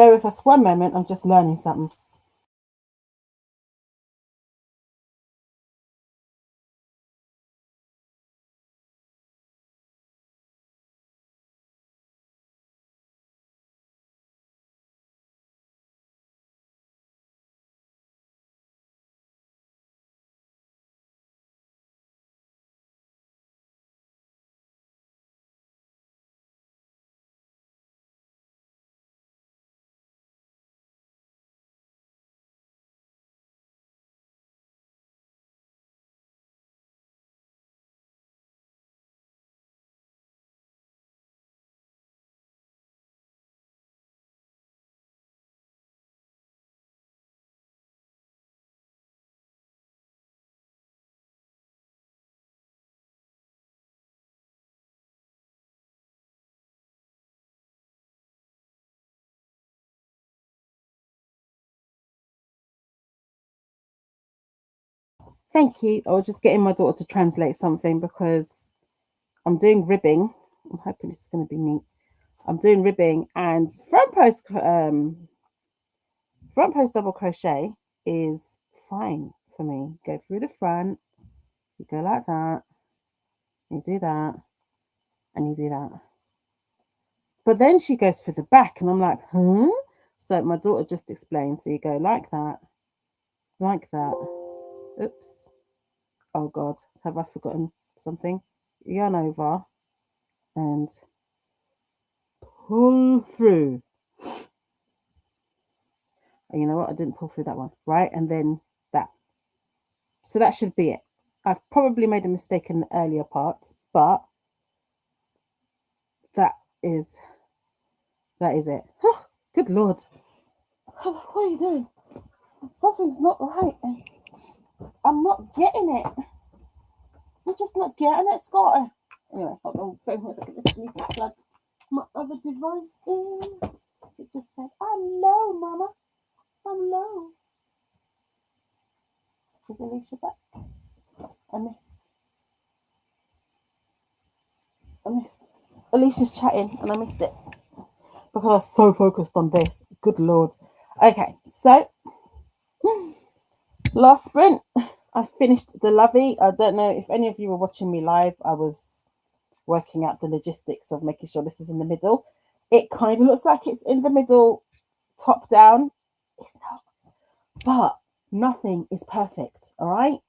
Bear with us one moment, I'm just learning something. Thank you. I was just getting my daughter to translate something because I'm doing ribbing. I'm hoping this is going to be neat. I'm doing ribbing and front post double crochet is fine for me. Go through the front, you go like that, you do that, and you do that. But then she goes for the back, and I'm like, huh? So my daughter just explained. So you go like that, like that. Oops. Oh God, have I forgotten something? Yarn over and pull through. And you know what? I didn't pull through that one, right? And then that. So that should be it. I've probably made a mistake in the earlier parts, but that is it. Oh, good Lord. What are you doing? Something's not right. I'm not getting it. I'm just not getting it, Scott. Anyway, hold on. Wait a second. I need to plug my other device in. It just said, I'm low, Mama. I'm low. Is Alicia back? I missed. Alicia's chatting and I missed it because I was so focused on this. Good Lord. Okay, so last sprint, I finished the lovey. I don't know if any of you were watching me live. I was working out the logistics of making sure this is in the middle. It kind of looks like it's in the middle, top down. It's not, but nothing is perfect. All right,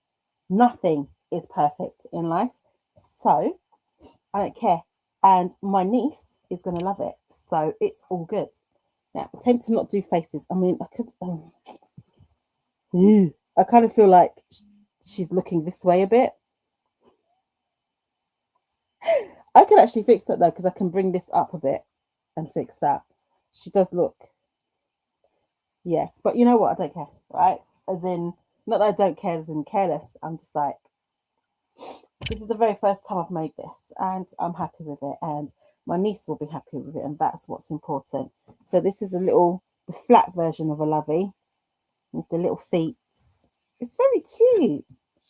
nothing is perfect in life, so I don't care. And my niece is going to love it, so it's all good. Now, I tend to not do faces. I mean, I could. I kind of feel like she's looking this way a bit. I can actually fix that though, because I can bring this up a bit and fix that. She does look, yeah. But you know what? I don't care, right? As in, not that I don't care, as in careless. I'm just like, this is the very first time I've made this, and I'm happy with it, and my niece will be happy with it, and that's what's important. So this is the flat version of a lovey with the little feet. It's very cute.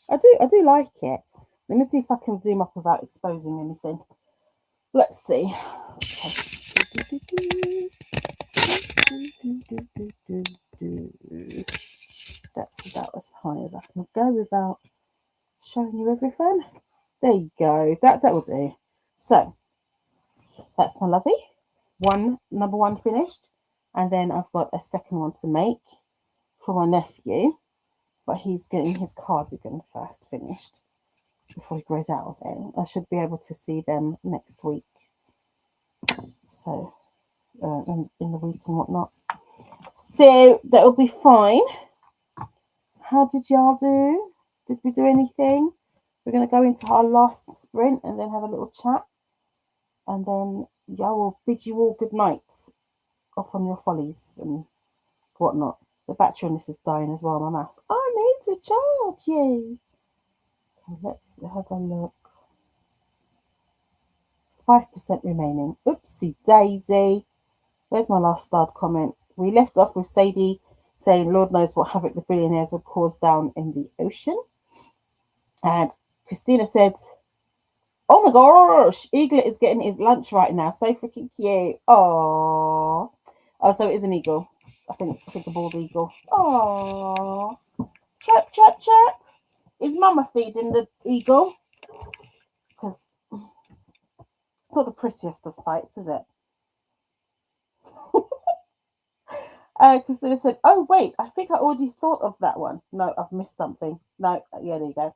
I do like it. Let me see if I can zoom up without exposing anything. Let's see. That's about as high as I can go without showing you everything. There you go. That will do. So that's my lovey. Number one finished, and then I've got a second one to make for my nephew, but he's getting his cardigan first finished before he grows out of it. I should be able to see them next week. So in the week and whatnot. So that'll be fine. How did y'all do? Did we do anything? We're going to go into our last sprint and then have a little chat. And then y'all will bid you all good night off on your follies and whatnot. The battery on this is dying as well, my mouse. I need to charge you. Okay, let's have a look. 5% remaining. Oopsie daisy. Where's my last starred comment? We left off with Sadie saying, Lord knows what havoc the billionaires would cause down in the ocean. And Christina said, oh my gosh, Eaglet is getting his lunch right now. So freaking cute. Oh, Oh, so it is an eagle. I think a bald eagle. Oh, chirp, chirp, chirp. Is Mama feeding the eagle? Because it's not the prettiest of sights, is it? Christina said, "Oh wait, I think I already thought of that one. No, I've missed something. No, yeah, there you go."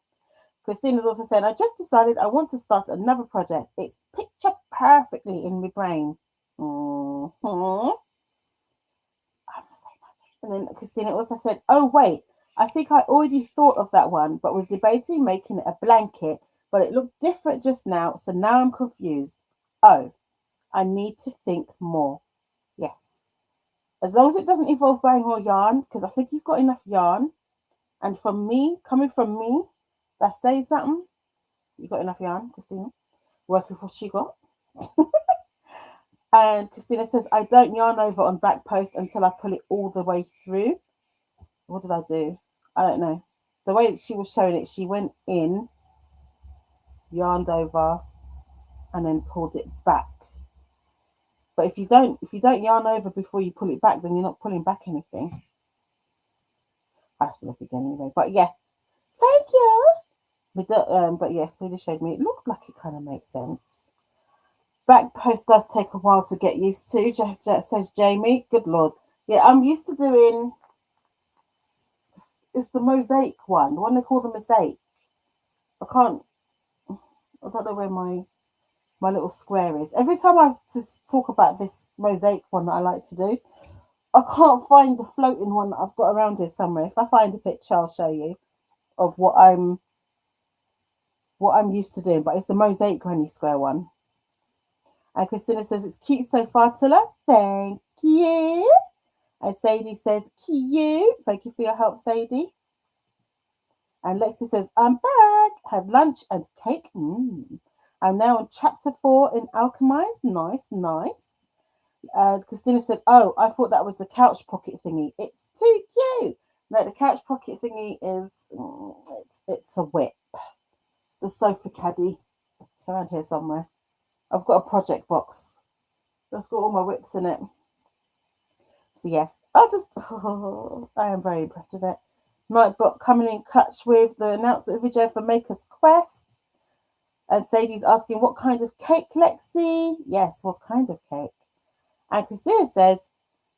Christina's also saying, "I just decided I want to start another project. It's picture perfectly in my brain." Mm-hmm. And then Christina also said, "Oh wait, I think I already thought of that one, but was debating making it a blanket, but it looked different just now, so now I'm confused. Oh, I need to think more." Yes. As long as it doesn't involve buying more yarn, because I think you've got enough yarn. And from me, coming from me, that says something. You got enough yarn, Christina. Work with what she got. And Christina says, "I don't yarn over on back post until I pull it all the way through." What did I do? I don't know. The way that she was showing it, she went in, yarned over, and then pulled it back. But if you don't yarn over before you pull it back, then you're not pulling back anything. I have to look again anyway. But yeah, thank you. But yeah, so they showed me. It looked like it kind of makes sense. Back post does take a while to get used to, just says Jamie. Good Lord. Yeah, I'm used to doing, it's the mosaic one, the one they call the mosaic. I can't, I don't know where my little square is. Every time I just talk about this mosaic one that I like to do, I can't find the floating one that I've got around here somewhere. If I find a picture, I'll show you of what I'm used to doing. But it's the mosaic granny square one. And Christina says, "It's cute so far, Tula. Thank you." And Sadie says, "Cute. Thank you for your help, Sadie." And Lexi says, "I'm back. Had lunch and cake. I'm now on chapter 4 in Alchemized. Nice, nice." And Christina said, "Oh, I thought that was the couch pocket thingy. It's too cute." No, the couch pocket thingy is, it's a whip. The sofa caddy. It's around here somewhere. I've got a project box that's got all my whips in it. So yeah, I am very impressed with it. Nightbot coming in clutch with the announcement video for Maker's Quest. And Sadie's asking, "What kind of cake, Lexi?" Yes, what kind of cake? And Christina says,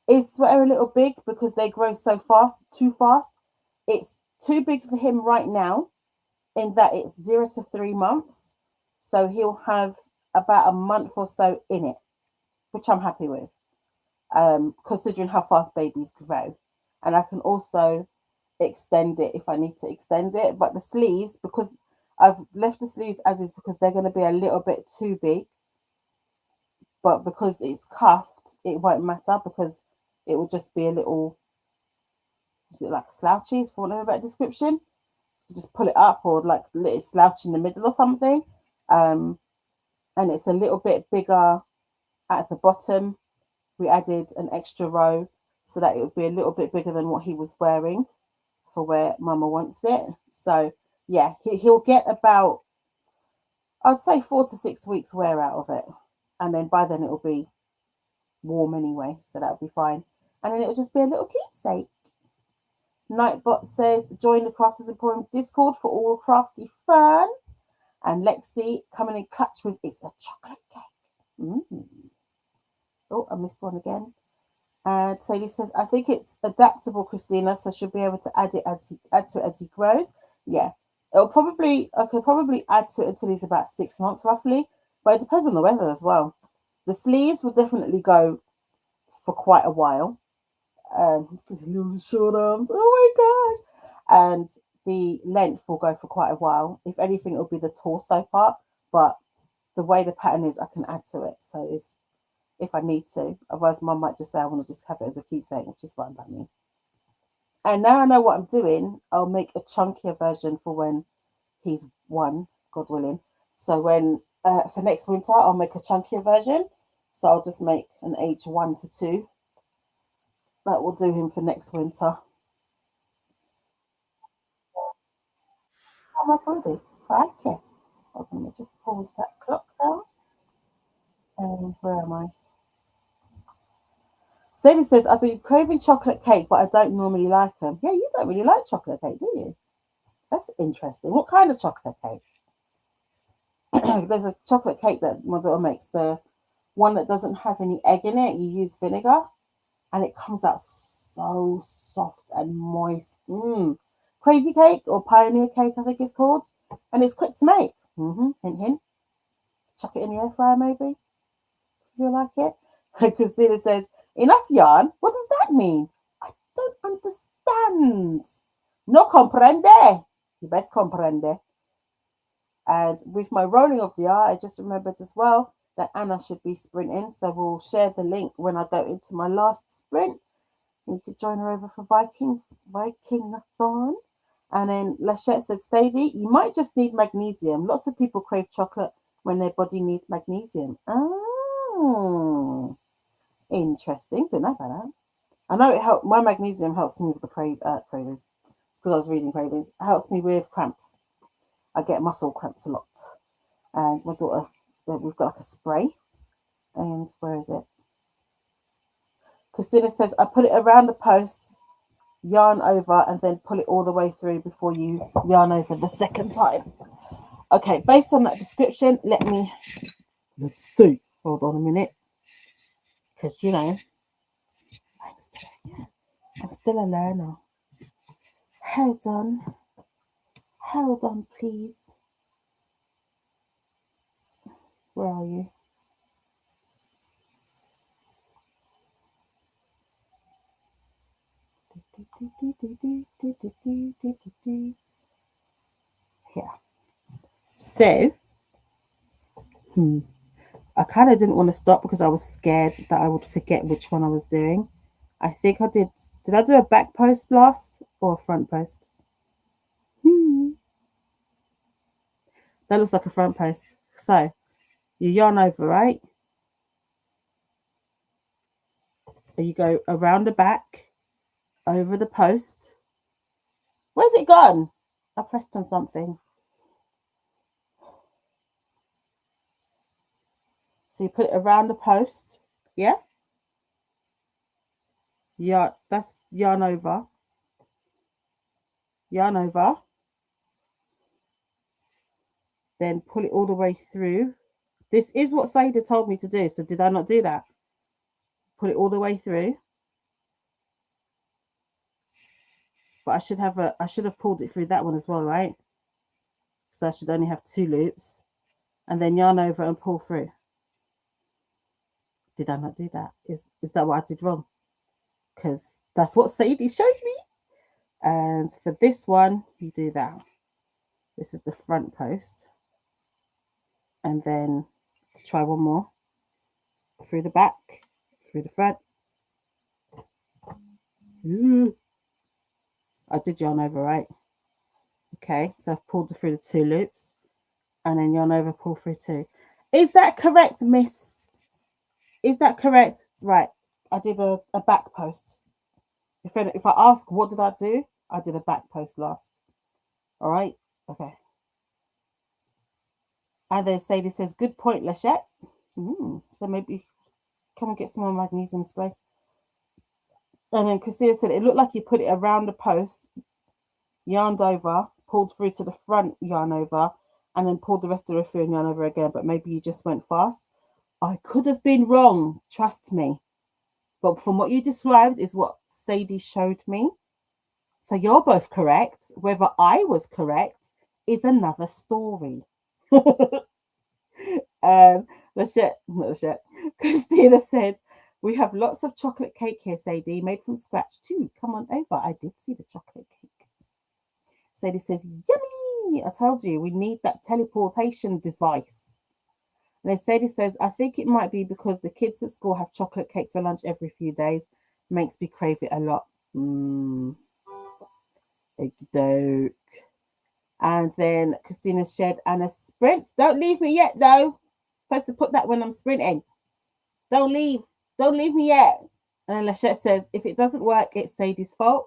"Is Sweater a little big because they grow so fast, too fast?" It's too big for him right now, in that it's 0 to 3 months. So he'll have about a month or so in it, which I'm happy with, considering how fast babies grow. And I can also extend it if I need to extend it. But the sleeves, because I've left the sleeves as is, because they're going to be a little bit too big. But because it's cuffed, it won't matter, because it will just be a little, is it like slouchy, for want of a better description? You just pull it up, or like let it slouch in the middle or something. And it's a little bit bigger at the bottom. We added an extra row so that it would be a little bit bigger than what he was wearing for where Mama wants it. So yeah, he'll get about, I'd say 4 to 6 weeks wear out of it. And then by then it'll be warm anyway, so that'll be fine. And then it'll just be a little keepsake. Nightbot says, "Join the Crafters Emporium Discord for all crafty fun." And Lexi coming in clutch with, "It's a chocolate cake." Oh, I missed one again. And Sadie says, "I think it's adaptable, Christina, so she'll be able to add to it as he grows." Yeah, I could probably add to it until he's about 6 months roughly, but it depends on the weather as well. The sleeves will definitely go for quite a while. He's got little short arms. Oh my god! And the length will go for quite a while. If anything, it'll be the torso part, but the way the pattern is, I can add to it. So it's, if I need to. Otherwise, Mum might just say, "I want to just have it as a keepsake," which is fine by me. And now I know what I'm doing, I'll make a chunkier version for when he's 1, God willing. So when for next winter, I'll make a chunkier version. So I'll just make an age 1 to 2. That will do him for next winter. I'm already. Okay. Hold on, let me just pause that clock down. And where am I? Sadie says, I've been craving chocolate cake, but I don't normally like them. Yeah, you don't really like chocolate cake, do you? That's interesting. What kind of chocolate cake? There's a chocolate cake that my daughter makes, the one that doesn't have any egg in it. You use vinegar and it comes out so soft and moist. Crazy cake or pioneer cake, I think it's called. And it's quick to make. Hint, hint. Chuck it in the air fryer, maybe, if you like it. Christina says, enough yarn? What does that mean? I don't understand. No comprende. You best comprende. And with my rolling of the R, I just remembered as well that Anna should be sprinting. So we'll share the link when I go into my last sprint. You could join her over for Vikingathon. And then Lachette said, Sadie, you might just need magnesium. Lots of people crave chocolate when their body needs magnesium. Oh, interesting. Didn't know about that. I know it helped. My magnesium helps me with the cravings. It's because I was reading cravings. It helps me with cramps. I get muscle cramps a lot. And my daughter, we've got like a spray. And where is it? Christina says, I put it around the post, yarn over, and then pull it all the way through before you yarn over the second time. Okay, based on that description, let's see. Hold on a minute. Because, I'm still a learner. Hold on, please. Where are you? Yeah. So, I kind of didn't want to stop because I was scared that I would forget which one I was doing. I think I did. Did I do a back post last or a front post? That looks like a front post. So, you yarn over, right? And you go around the back, over the post. Where's it gone? I pressed on something. So you put it around the post. Yeah? Yeah, that's yarn over. Yarn over. Then pull it all the way through. This is what Saida told me to do. So did I not do that? Put it all the way through. But I should have pulled it through that one as well, right? So I should only have 2 loops. And then yarn over and pull through. Did I not do that? Is that what I did wrong? Because that's what Sadie showed me. And for this one, you do that. This is the front post. And then try one more. Through the back, through the front. Ooh. I did yarn over, right? Okay, so I've pulled through the 2 loops. And then yarn over, pull through 2. Is that correct, miss? Is that correct? Right, I did a back post. If I ask what did I do, I did a back post last. All right, okay. And then Sadie says, good point, Lachette. So maybe come and get some more magnesium spray. And then Christina said, it looked like you put it around the post, yarned over, pulled through to the front, yarn over, and then pulled the rest of it through and yarn over again. But maybe you just went fast. I could have been wrong, trust me. But from what you described is what Sadie showed me. So you're both correct. Whether I was correct is another story. Lachette. Christina said, we have lots of chocolate cake here, Sadie, made from scratch too. Come on over. I did see the chocolate cake. Sadie says, yummy. I told you, we need that teleportation device. And then Sadie says, I think it might be because the kids at school have chocolate cake for lunch every few days. Makes me crave it a lot. Okey-doke. And then Christina shared Anna's sprint. Don't leave me yet, though. Supposed to put that when I'm sprinting. Don't leave me yet. And then Lachette says, if it doesn't work, it's Sadie's fault.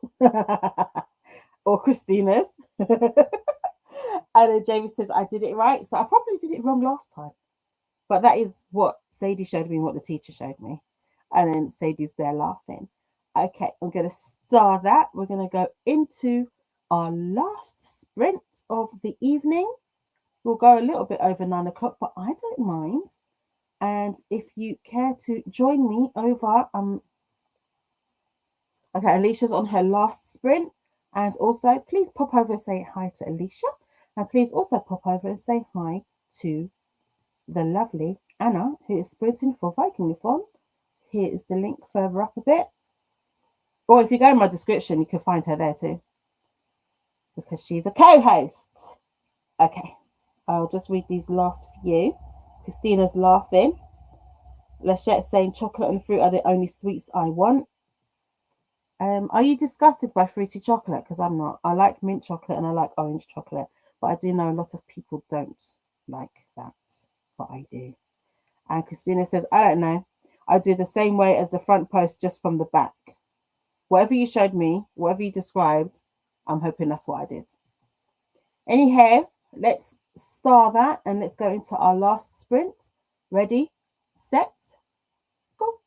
Or Christina's. And then Jamie says, I did it right. So I probably did it wrong last time. But that is what Sadie showed me and what the teacher showed me. And then Sadie's there laughing. Okay, I'm going to star that. We're going to go into our last sprint of the evening. We'll go a little bit over 9 o'clock, but I don't mind. And if you care to join me over, okay, Alicia's on her last sprint. And also, please pop over and say hi to Alicia. And please also pop over and say hi to the lovely Anna, who is sprinting for Viking Uniform. Here is the link further up a bit. Or if you go in my description, you can find her there too, because she's a co-host. Okay, I'll just read these last few. Christina's laughing. Lachette's saying chocolate and fruit are the only sweets I want. Are you disgusted by fruity chocolate? Because I'm not. I like mint chocolate and I like orange chocolate, but I do know a lot of people don't like that, but I do. And Christina says, I don't know. I do the same way as the front post, just from the back. Whatever you showed me, whatever you described, I'm hoping that's what I did. Anyhow, let's star that and let's go into our last sprint. Ready, set, go.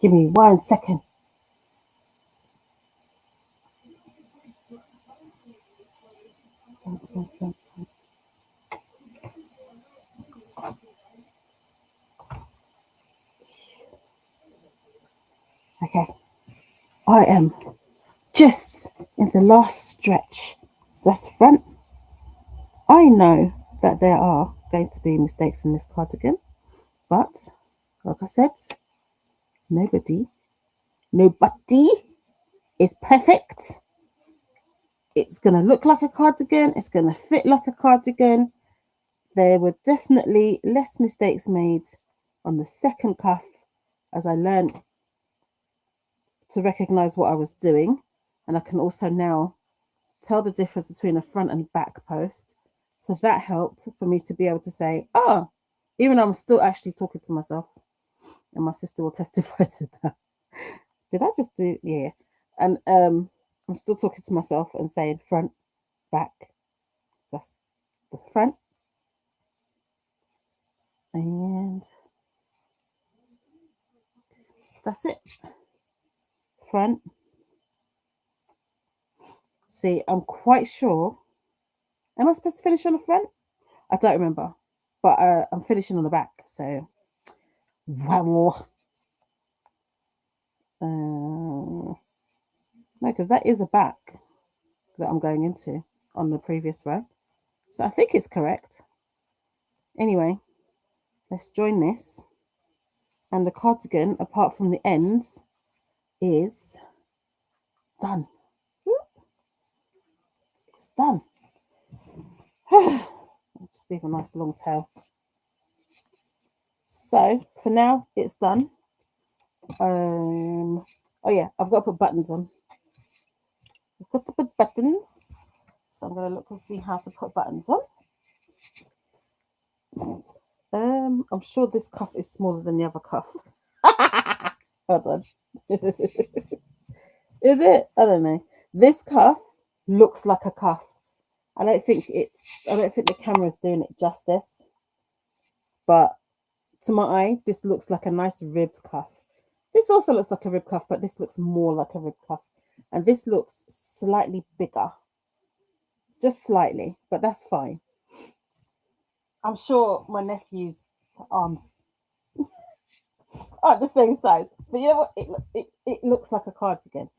Give me 1 second. Okay, I am just in the last stretch. So that's the front. I know that there are going to be mistakes in this cardigan, but like I said, nobody is perfect. It's going to look like a cardigan. It's going to fit like a cardigan. There were definitely less mistakes made on the second cuff as I learned to recognize what I was doing. And I can also now tell the difference between a front and back post. So that helped for me to be able to say, oh, even though I'm still actually talking to myself, and my sister will testify to that. Did I just do, yeah. And I'm still talking to myself and saying front, back. That's the front. And that's it. Front. See, I'm quite sure. Am I supposed to finish on the front? I don't remember. But I'm finishing on the back. So, wow. No, because that is a back that I'm going into on the previous row. So I think it's correct. Anyway, let's join this. And the cardigan, apart from the ends, is done. It's done. I'll just leave a nice long tail. So for now, it's done. Oh yeah, I've got to put buttons on. I've got to put buttons. So I'm going to look and see how to put buttons on. I'm sure this cuff is smaller than the other cuff. Hold on. Is it? I don't know. This cuff looks like a cuff. I don't think the camera is doing it justice. But to my eye, this looks like a nice ribbed cuff. This also looks like a rib cuff, but this looks more like a rib cuff. And this looks slightly bigger. Just slightly, but that's fine. I'm sure my nephew's arms are the same size. But you know what? It looks like a cardigan.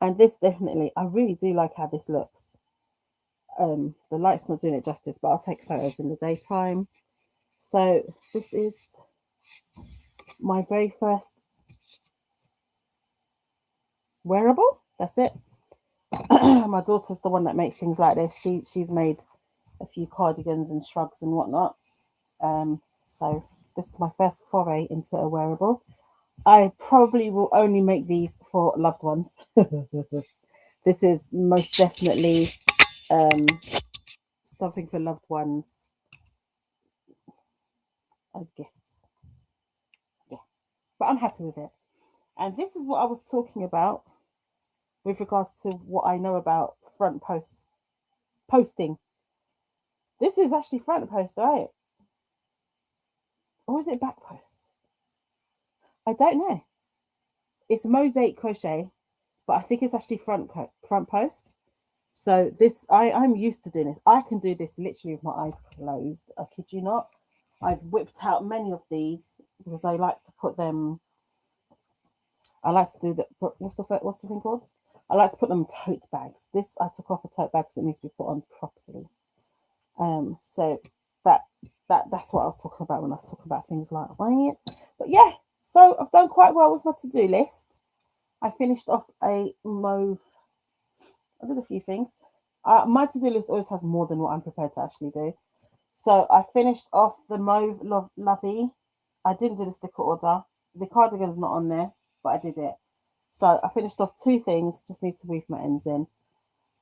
And this definitely, I really do like how this looks. The light's not doing it justice, but I'll take photos in the daytime. So this is my very first wearable. That's it. My daughter's the one that makes things like this. She's made a few cardigans and shrugs and whatnot. So this is my first foray into a wearable. I probably will only make these for loved ones. This is most definitely something for loved ones as gifts. Yeah, but I'm happy with it. And this is what I was talking about with regards to what I know about front posting. This is actually front post, right? Or is it back post? I don't know. It's mosaic crochet, but I think it's actually front post. So this, I'm used to doing this. I can do this literally with my eyes closed. I kid you not. I've whipped out many of these because I like to put them. I like to do the what's the thing called? I like to put them in tote bags. This I took off a tote bag because it needs to be put on properly. So that's what I was talking about when I was talking about things like that. But yeah, so I've done quite well with my to-do list. I finished off a mauve. I did a few things. My to-do list always has more than what I'm prepared to actually do. So I finished off the mauve lovey. I didn't do the sticker order. The cardigan's not on there, but I did it. So I finished off 2 things. Just need to weave my ends in,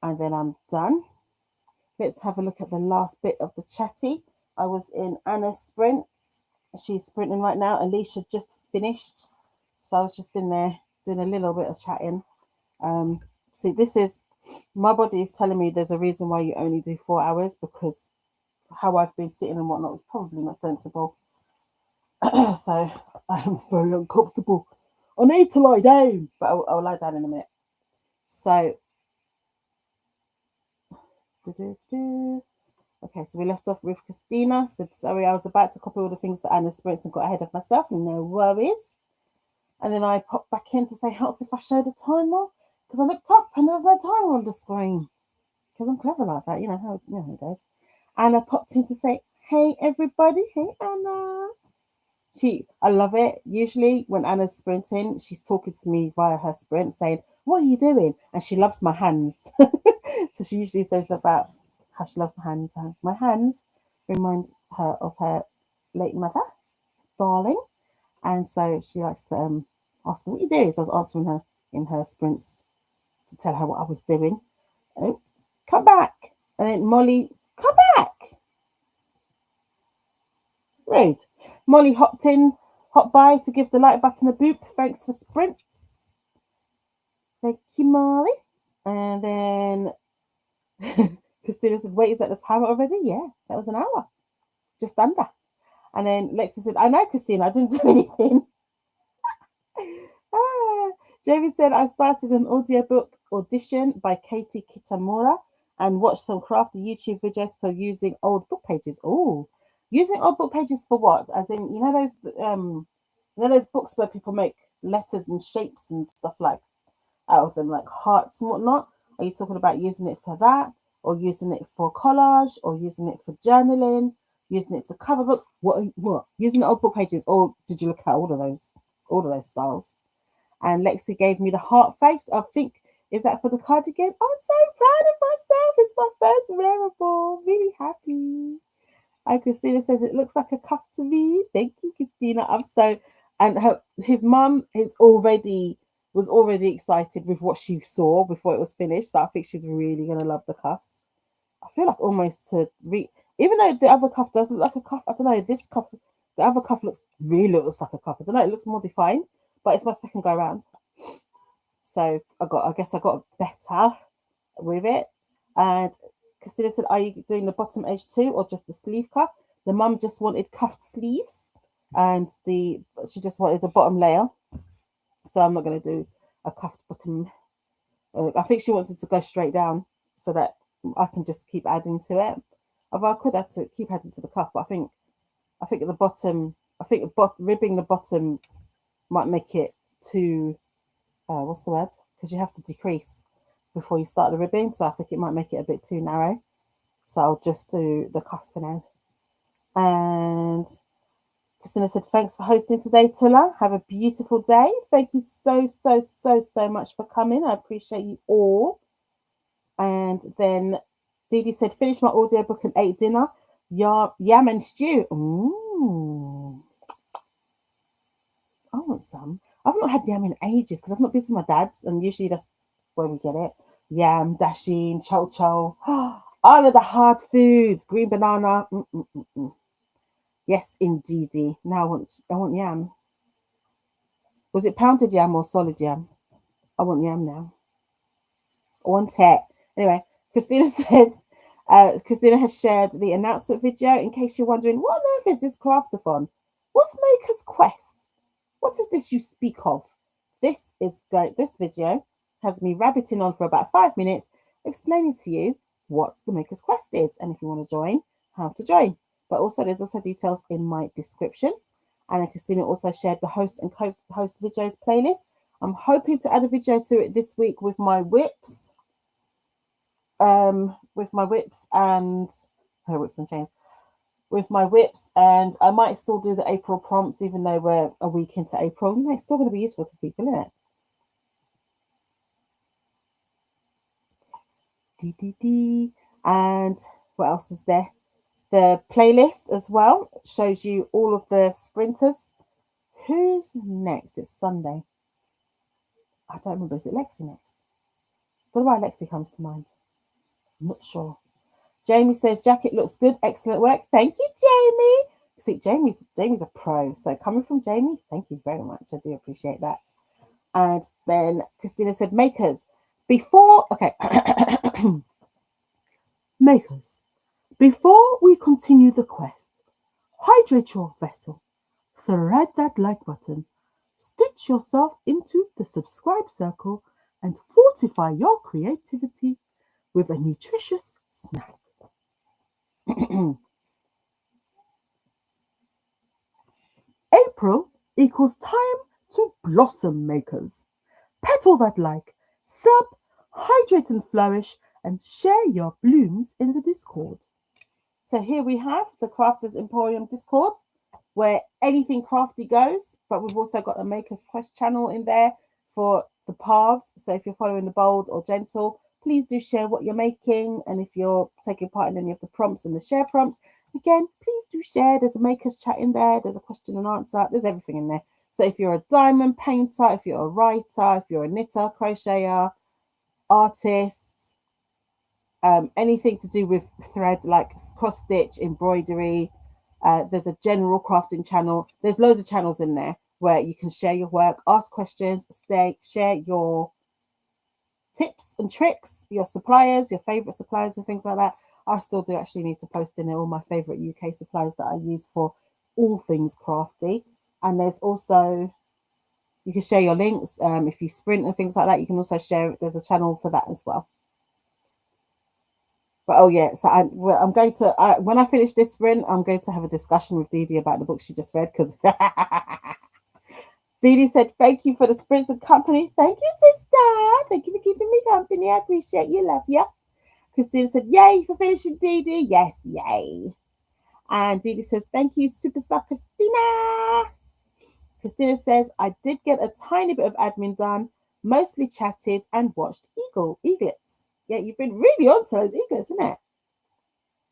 and then I'm done. Let's have a look at the last bit of the chatty. I was in Anna's sprint. She's sprinting right now. Alicia just finished. So I was just in there doing a little bit of chatting. See, this is, my body is telling me there's a reason why you only do 4 hours, because how I've been sitting and whatnot was probably not sensible. So I'm very uncomfortable. I need to lie down, but I'll lie down in a minute. So, okay, so we left off with Christina. Said, sorry, I was about to copy all the things for Anna's sprints and got ahead of myself. No worries. And then I popped back in to say, helps if I show the timer? Because I looked up and there was no timer on the screen. Because I'm clever like that, you know how it goes. Anna popped in to say, hey, everybody. Hey, Anna. I love it. Usually when Anna's sprinting, she's talking to me via her sprint saying, what are you doing? And she loves my hands. So she usually says about how she loves my hands. My hands remind her of her late mother, darling. And so she likes to ask me, what are you doing? So I was answering her in her sprints to tell her what I was doing. Oh, come back. And then Molly, come back. Rude. Molly hopped by to give the like button a boop. Thanks for sprints. Thank you, Molly. And then Christina said, wait, is that the timer already? Yeah, that was an hour. Just under. And then Lexi said, I know, Christina, I didn't do anything. Jamie said, I started an audiobook audition by Katie Kitamura and watched some crafty YouTube videos for using old book pages. Oh, using old book pages for what? As in, you know those books where people make letters and shapes and stuff like out of them, like hearts and whatnot? Are you talking about using it for that, or using it for collage, or using it for journaling, using it to cover books? What? Using the old book pages, or did you look at all of those styles? And Lexi gave me the heart face. I think, is that for the cardigan? I'm so proud of myself. It's my first wearable. Really happy. And Christina says, it looks like a cuff to me. Thank you, Christina. And his mum was already excited with what she saw before it was finished. So I think she's really going to love the cuffs. I feel like almost even though the other cuff does look like a cuff, I don't know, the other cuff really looks like a cuff. I don't know, it looks more defined, but it's my second go around. So I guess I got better with it. And Christina said, are you doing the bottom edge too, or just the sleeve cuff? The mum just wanted cuffed sleeves, and she just wanted a bottom layer. So I'm not going to do a cuffed bottom. I think she wants it to go straight down so that I can just keep adding to it. Although I could have to keep adding to the cuff, but I think at the bottom, ribbing the bottom might make it too, what's the word? Because you have to decrease before you start the ribbing. So I think it might make it a bit too narrow. So I'll just do the cuffs for now. And Christina said, thanks for hosting today, Tula. Have a beautiful day. Thank you so much for coming. I appreciate you all. And then Dee said, finish my audiobook and ate dinner. Yam and stew. Ooh. I want some. I've not had yam in ages because I've not been to my dad's, and usually that's where we get it. Yam, dasheen, cho. All of the hard foods. Green banana. Yes, indeedy. Now I want yam. Was it pounded yam or solid yam? I want yam now. I want it. Anyway, Christina said, Christina has shared the announcement video. In case you're wondering, what on earth is this craftathon? What's Maker's Quest? What is this you speak of? This video has me rabbiting on for about 5 minutes, explaining to you what the Maker's Quest is, and if you want to join, how to join. But also, there's also details in my description. And then Christina also shared the host and co-host videos playlist. I'm hoping to add a video to it this week with my whips. With my whips and chains. With my whips, and I might still do the April prompts, even though we're a week into April. It's still going to be useful to people, isn't it? And what else is there? The playlist as well shows you all of the sprinters. Who's next? It's Sunday. I don't remember. Is it Lexi next? I don't know why Lexi comes to mind. I'm not sure. Jamie says, jacket looks good. Excellent work. Thank you, Jamie. See, Jamie's a pro. So coming from Jamie, thank you very much. I do appreciate that. And then Christina said, makers, before, okay, makers, before we continue the quest, hydrate your vessel, thread that like button, stitch yourself into the subscribe circle, and fortify your creativity with a nutritious snack. April equals time to blossom, makers. Petal that like, sub, hydrate and flourish, and share your blooms in the Discord. So here we have the Crafters Emporium Discord, where anything crafty goes, but we've also got a Makers Quest channel in there for the paths. So if you're following the bold or gentle, please do share what you're making. And if you're taking part in any of the prompts and the share prompts, again, please do share. There's a Makers chat in there. There's a question and answer. There's everything in there. So if you're a diamond painter, if you're a writer, if you're a knitter, crocheter, artist, anything to do with thread like cross stitch, embroidery, there's a general crafting channel. There's loads of channels in there where you can share your work, ask questions, share your tips and tricks, your suppliers, your favorite suppliers and things like that. I still do actually need to post in there all my favorite UK suppliers that I use for all things crafty. And there's also, you can share your links. If you sprint and things like that, you can also share it. There's a channel for that as well. But oh yeah, so I'm going to, when I finish this sprint, I'm going to have a discussion with Dee Dee about the book she just read, because Dee Dee said, thank you for the sprints and company. Thank you, sister. Thank you for keeping me company. I appreciate you. Love you. Christina said, yay for finishing, Dee Dee. Yes, yay. And Dee Dee says, thank you, superstar Christina. Christina says, I did get a tiny bit of admin done, mostly chatted and watched eaglets. Yeah, you've been really on to those eaglets, isn't it?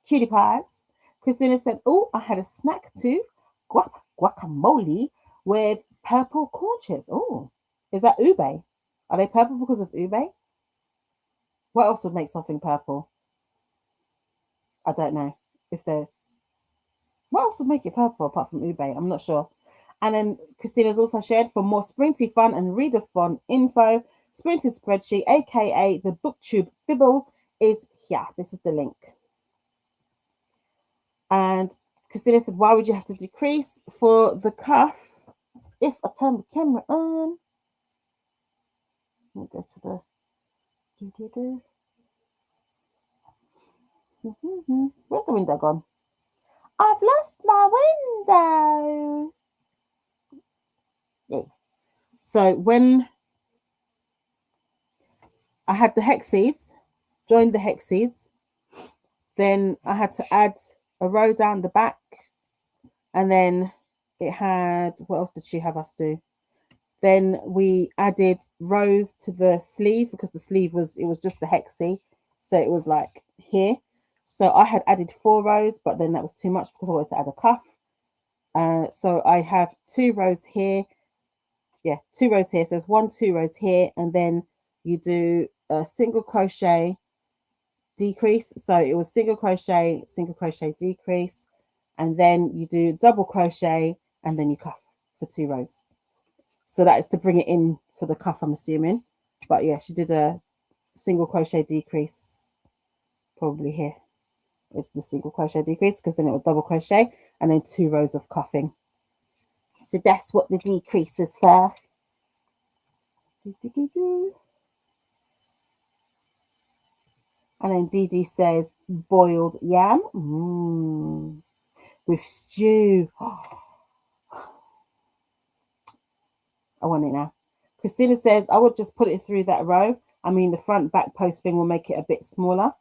Cutie pies. Christina said, oh, I had a snack too. Guacamole with purple corn chips. Oh, is that ube? Are they purple because of ube? What else would make something purple? I don't know. What else would make it purple apart from ube? I'm not sure. And then Christina's also shared, for more sprinty fun and readathon info, Sprinted Spreadsheet, aka the BookTube Bibble, is here. This is the link. And Christina said, why would you have to decrease for the cuff if I turn the camera on? Let me go to the... Where's the window gone? I've lost my window. Yeah. So when I had the hexes, joined the hexes, then I had to add a row down the back, and then it had, what else did she have us do? Then we added rows to the sleeve, because the sleeve was just the hexie, so it was like here. So I had added 4 rows, but then that was too much because I wanted to add a cuff. So I have 2 rows here. Yeah, 2 rows here. So there's 1, 2 rows here, and then you do a single crochet decrease. So it was single crochet, decrease, and then you do double crochet, and then you cuff for 2 rows. So that is to bring it in for the cuff, I'm assuming. But yeah, she did a single crochet decrease, probably here is the single crochet decrease, because then it was double crochet and then 2 rows of cuffing. So that's what the decrease was for. And then Dee Dee says boiled yam with stew. I want it now. Christina says, I would just put it through that row. I mean, the front back post thing will make it a bit smaller.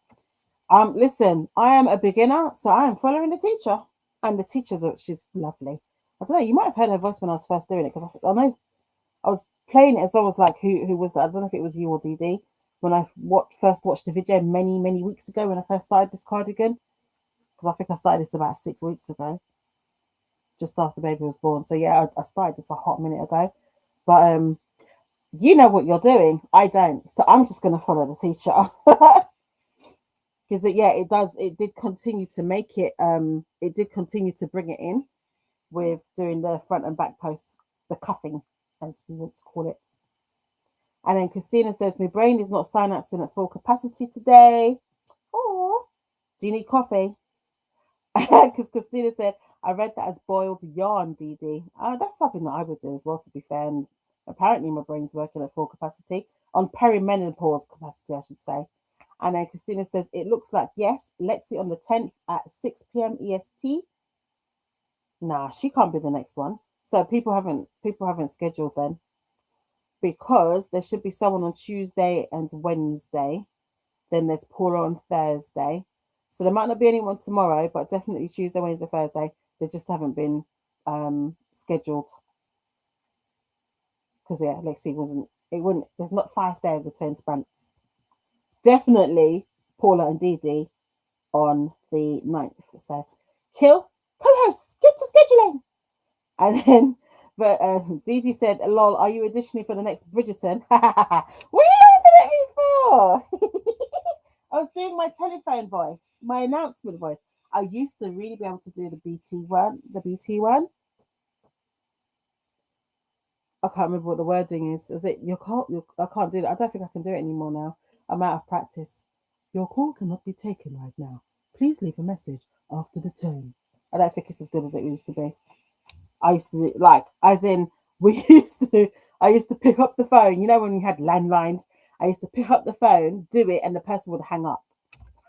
Listen, I am a beginner, so I am following the teacher. And the teacher's, she's lovely. I don't know, you might have heard her voice when I was first doing it, because I know I was playing it as I was like, who was that? I don't know if it was you or Dee Dee. When I first watched the video many, many weeks ago when I first started this cardigan. Because I think I started this about 6 weeks ago. Just after baby was born. So yeah, I started this a hot minute ago. But you know what you're doing. I don't. So I'm just going to follow the teacher. Because it did continue to make it, it did continue to bring it in with doing the front and back posts, the cuffing, as we want to call it. And then Christina says, my brain is not synapsing at full capacity today. Oh, do you need coffee? Because Christina said, I read that as boiled yarn, Dee Dee. That's something that I would do as well, to be fair. And apparently my brain's working at full capacity, on perimenopause capacity, I should say. And then Christina says, it looks like yes, Lexi on the 10th at 6 p.m. EST. Nah, she can't be the next one. So people haven't scheduled then, because there should be someone on Tuesday and Wednesday. Then there's Paula on Thursday. So there might not be anyone tomorrow, but definitely Tuesday, Wednesday, Thursday. They just haven't been scheduled. Because yeah, Lexi wasn't. It wouldn't. There's not 5 days between sprints. Definitely Paula and Dee Dee on the 9th. So kill co-hosts, get to scheduling. And then, but Dee Dee said, "Lol, are you auditioning for the next Bridgerton?" What are you laughing at me for? I was doing my telephone voice, my announcement voice. I used to really be able to do the BT one. The BT one. I can't remember what the wording is. Is it your call? I can't do it. I don't think I can do it anymore now. I'm out of practice. Your call cannot be taken right now. Please leave a message after the tone. I don't think it's as good as it used to be. I used to like, as in, we used to. I used to pick up the phone. You know when we had landlines. I used to pick up the phone, do it, and the person would hang up.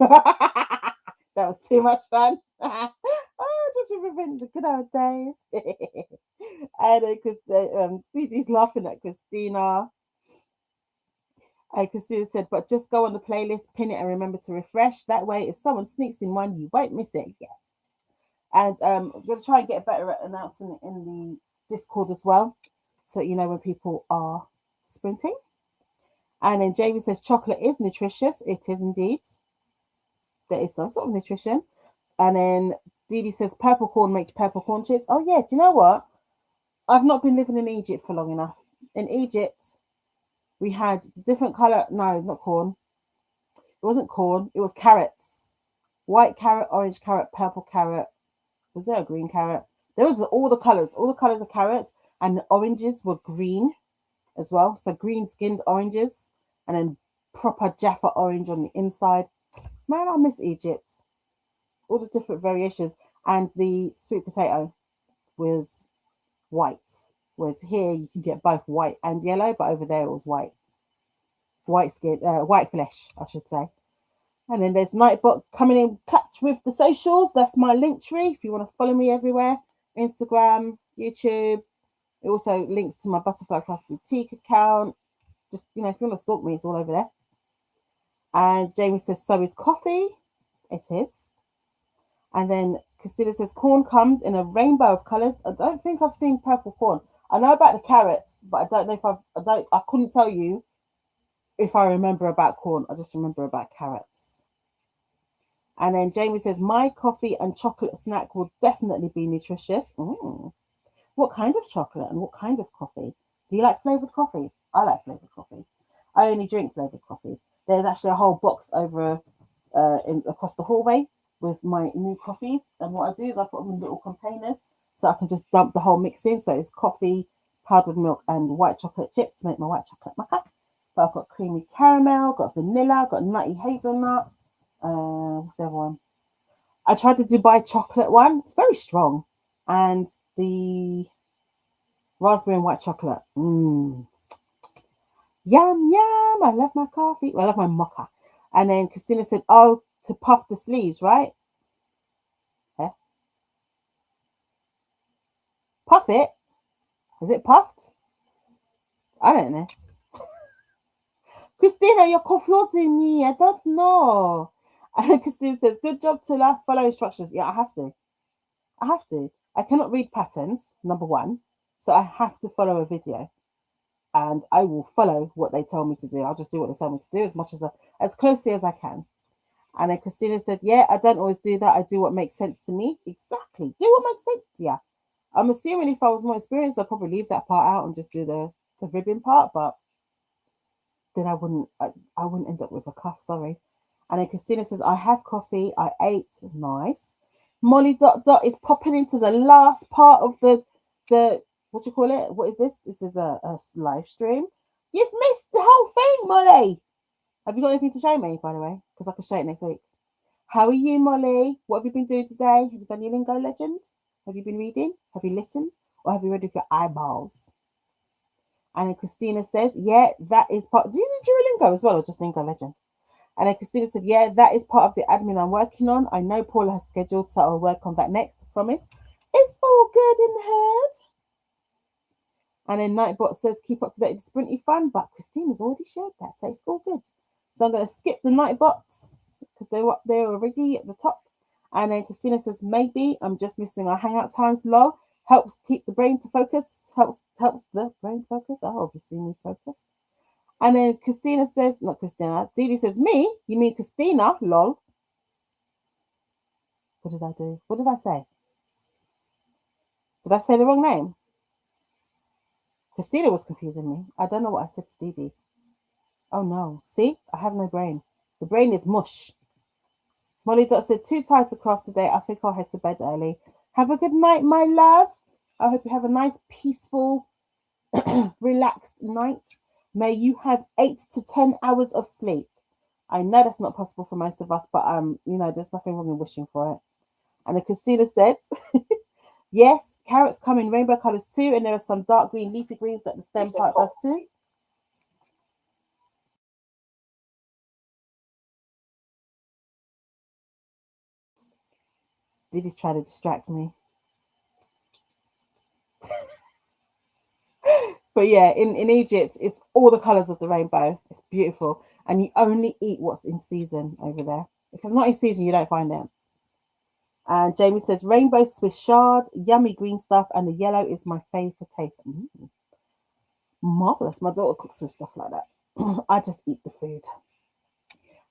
That was too much fun. Just remembering the good old days. And because Dee Dee's laughing at Christina. And Christina said, but just go on the playlist, pin it, and remember to refresh. That way, if someone sneaks in one, you won't miss it. Yes. And I'm going to try and get better at announcing it in the Discord as well, so you know when people are sprinting. And then Jamie says, chocolate is nutritious. It is indeed. There is some sort of nutrition. And then Dee Dee says, purple corn makes purple corn chips. Oh, yeah. Do you know what? I've not been living in Egypt for long enough. In Egypt, we had different color. No, not corn. It wasn't corn. It was carrots. White carrot, orange carrot, purple carrot. Was there a green carrot? There was all the colors of carrots, and the oranges were green as well. So green skinned oranges, and then proper Jaffa orange on the inside. Man, I miss Egypt. All the different variations. And the sweet potato was white. Whereas here you can get both white and yellow, but over there it was white. White skin, white flesh, I should say. And then there's Nightbot coming in catch with the socials. That's my link tree if you want to follow me everywhere. Instagram, YouTube. It also links to my Butterfly Crafts Boutique account. Just, if you want to stalk me, it's all over there. And Jamie says, so is coffee. It is. And then Christina says, corn comes in a rainbow of colours. I don't think I've seen purple corn. I know about the carrots, but I don't know if I couldn't tell you if I remember about corn. I just remember about carrots. And then Jamie says, my coffee and chocolate snack will definitely be nutritious. What kind of chocolate and what kind of coffee? Do you like flavoured coffees? I like flavoured coffees. I only drink flavoured coffees. There's actually a whole box over across the hallway with my new coffees. And what I do is I put them in little containers so I can just dump the whole mix in. So it's coffee, powdered milk, and white chocolate chips to make my white chocolate maca. But I've got creamy caramel, got vanilla, got nutty hazelnut. What's the other one? I tried the Dubai chocolate one. It's very strong. And the raspberry and white chocolate. Yum, yum. I love my coffee. Well, I love my mocha. And then Christina said, oh, to puff the sleeves, right? Yeah. Puff it? Is it puffed? I don't know. Christina, you're confusing me. I don't know. And Christina says, good job to follow instructions. Yeah, I have to. I cannot read patterns, number one. So I have to follow a video. And I will follow what they tell me to do. I'll just do what they tell me to do as closely as I can. And then Christina said, yeah, I don't always do that. I do what makes sense to me. Exactly. Do what makes sense to you. I'm assuming if I was more experienced, I'd probably leave that part out and just do the ribbon part, but then I wouldn't end up with a cuff, sorry. And then Christina says, I have coffee. I ate. Nice. Molly Dot is popping into the last part of the what do you call it? What is this? This is a live stream. You've missed the whole thing, Molly. Have you got anything to show me, by the way? Because I can show it next week. How are you, Molly? What have you been doing today? Have you done your lingo legend? Have you been reading? Have you listened? Or have you read with your eyeballs? And then Christina says, yeah, that is part. Do you do Duolingo as well, or just lingo legend? And then Christina said, yeah, that is part of the admin I'm working on. I know Paula has scheduled, so I'll work on that next, I promise. It's all good in the head. And then Nightbot says, keep up to date with Sprinty Fun, but Christina's already shared that, so it's all good. So I'm going to skip the Nightbots because they were up there already at the top. And then Christina says, maybe I'm just missing our hangout times, lol. Helps keep the brain to focus, helps the brain focus. Oh, obviously me focus. And then Christina says, not Christina, Dee says, me? You mean Christina, lol. What did I do? What did I say? Did I say the wrong name? Christina was confusing me. I don't know what I said to Dee. Oh no. See? I have no brain. The brain is mush. Molly Dot said, too tired to craft today. I think I'll head to bed early. Have a good night, my love. I hope you have a nice, peaceful, relaxed night. May you have 8 to 10 hours of sleep. I know that's not possible for most of us, but there's nothing wrong in wishing for it. And then Christina said, yes, carrots come in rainbow colours too, and there are some dark green leafy greens that the stem part does too. Diddy's trying to distract me. But yeah, in Egypt, it's all the colours of the rainbow. It's beautiful. And you only eat what's in season over there. If it's not in season, you don't find it. And Jamie says, rainbow Swiss chard, yummy green stuff, and the yellow is my favourite taste. Marvellous. My daughter cooks with stuff like that. I just eat the food.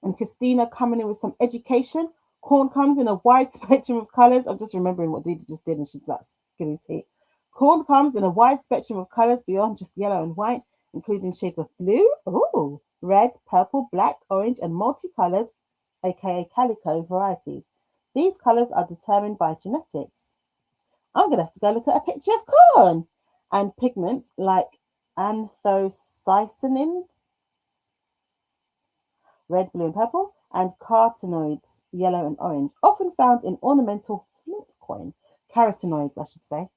And Christina coming in with some education. Corn comes in a wide spectrum of colours. I'm just remembering what Didi just did, and she's like giving tea. Corn comes in a wide spectrum of colours beyond just yellow and white, including shades of blue, red, purple, black, orange, and multicoloured, aka calico varieties. These colours are determined by genetics. I'm going to have to go look at a picture of corn. And pigments like anthocyanins, red, blue, and purple, and carotenoids, yellow and orange, often found in ornamental flint coin. Carotenoids, I should say.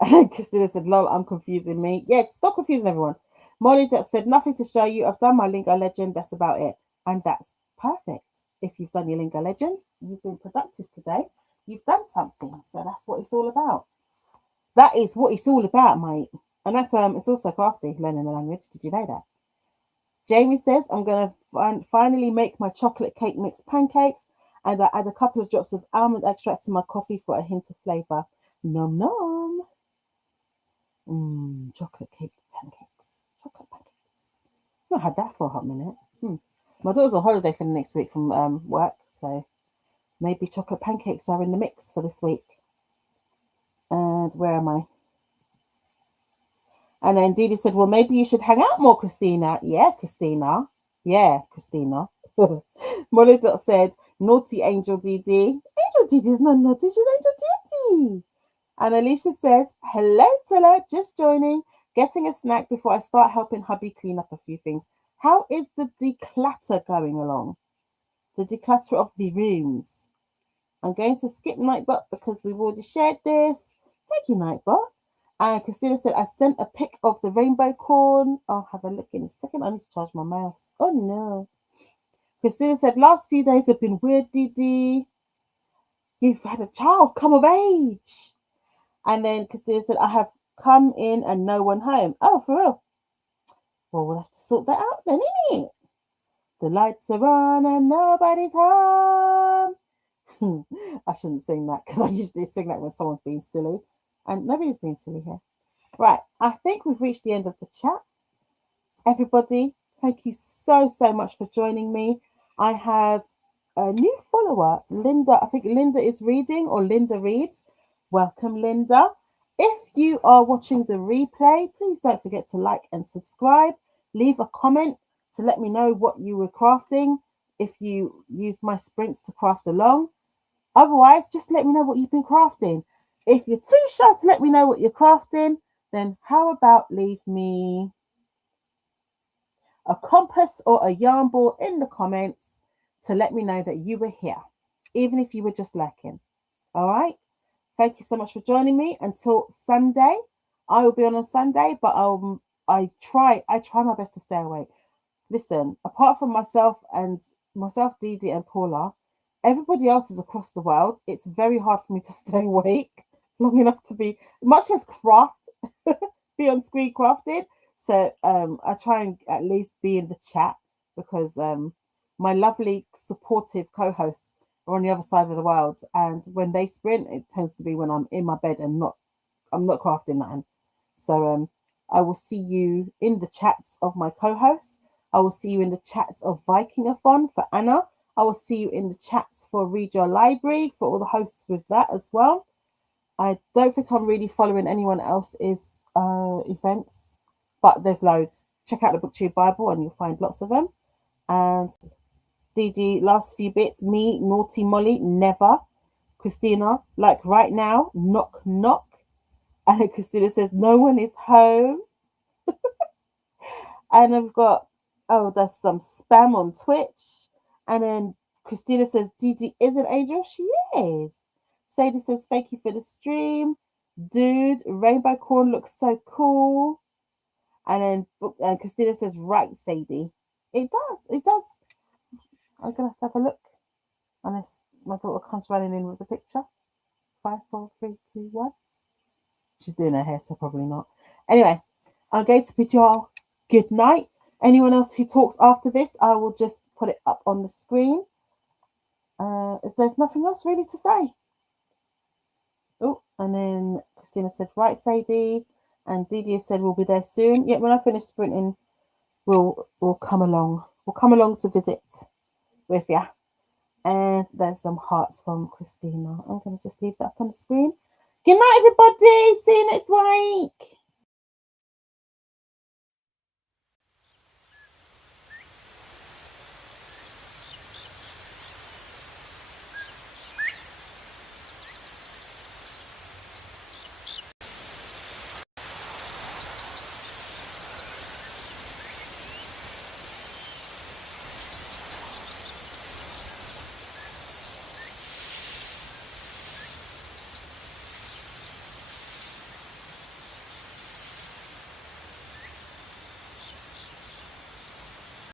And Christina said, lol, I'm confusing me. Yeah, stop confusing everyone. Molly said, nothing to show you. I've done my lingo legend. That's about it. And that's perfect. If you've done your lingo legend, you've been productive today. You've done something. So that's what it's all about. That is what it's all about, mate. And that's it's also crafty, learning the language. Did you know that? Jamie says, I'm going to finally make my chocolate cake mix pancakes, and I add a couple of drops of almond extract to my coffee for a hint of flavour. Nom nom. Chocolate cake pancakes. Chocolate pancakes. I've not had that for a hot minute. My daughter's on holiday for the next week from work, so maybe chocolate pancakes are in the mix for this week. And where am I? And then Didi said, well, maybe you should hang out more, Christina. Yeah, Christina. Molly said, naughty Angel Didi. Angel Didi's not naughty, she's Angel Didi. And Alicia says, hello, Tilla, just joining, getting a snack before I start helping hubby clean up a few things. How is the declutter going along? The declutter of the rooms. I'm going to skip Nightbot because we've already shared this. Thank you, Nightbot. And Christina said, I sent a pic of the rainbow corn. I'll have a look in a second. I need to charge my mouse. Oh, no. Christina said, last few days have been weird, Didi. You've had a child come of age. And then Christina said, I have come in and no one home. Oh, for real? Well, we'll have to sort that out then, innit? The lights are on and nobody's home. I shouldn't sing that because I usually sing that when someone's being silly. And nobody's being silly here. Right, I think we've reached the end of the chat. Everybody, thank you so much for joining me. I have a new follower, Linda. I think Linda is reading, or Linda reads. Welcome, Linda. If you are watching the replay, please don't forget to like and subscribe. Leave a comment to let me know what you were crafting, if you used my sprints to craft along. Otherwise, just let me know what you've been crafting. If you're too shy to let me know what you're crafting, then how about leave me a compass or a yarn ball in the comments to let me know that you were here, even if you were just lurking. All right. Thank you so much for joining me. Until Sunday, I will be on Sunday, but I try my best to stay awake. Listen, apart from myself, Dee Dee and Paula, everybody else is across the world. It's very hard for me to stay awake long enough to be, much less craft, be on screen crafting. So I try and at least be in the chat because my lovely supportive co-hosts are on the other side of the world, and when they sprint, it tends to be when I'm in my bed and I'm not crafting nothing. So I will see you in the chats of my co-hosts. I will see you in the chats of Vikingathon for Anna. I will see you in the chats for Read Your Library for all the hosts with that as well. I don't think I'm really following anyone else's events, but there's loads. Check out the BookTube Bible and you'll find lots of them. And Dee Dee, last few bits. Me, Naughty Molly, never. Christina, like right now, knock, knock. And Christina says, no one is home. And I've got, oh, there's some spam on Twitch. And then Christina says, Dee Dee is an angel. She is. Sadie says, thank you for the stream. Dude, rainbow corn looks so cool. And then Christina says, right, Sadie. It does. It does. I'm going to have a look. Unless my daughter comes running in with the picture. 5, 4, 3, 2, 1. She's doing her hair, so probably not. Anyway, I'm going to bid you all good night. Anyone else who talks after this, I will just put it up on the screen. There's nothing else really to say. Oh, and then Christina said, right, Sadie. And Dee Dee said, we'll be there soon. Yeah, when I finish sprinting, we'll come along. We'll come along to visit with you. And there's some hearts from Christina. I'm going to just leave that up on the screen. Good night, everybody. See you next week.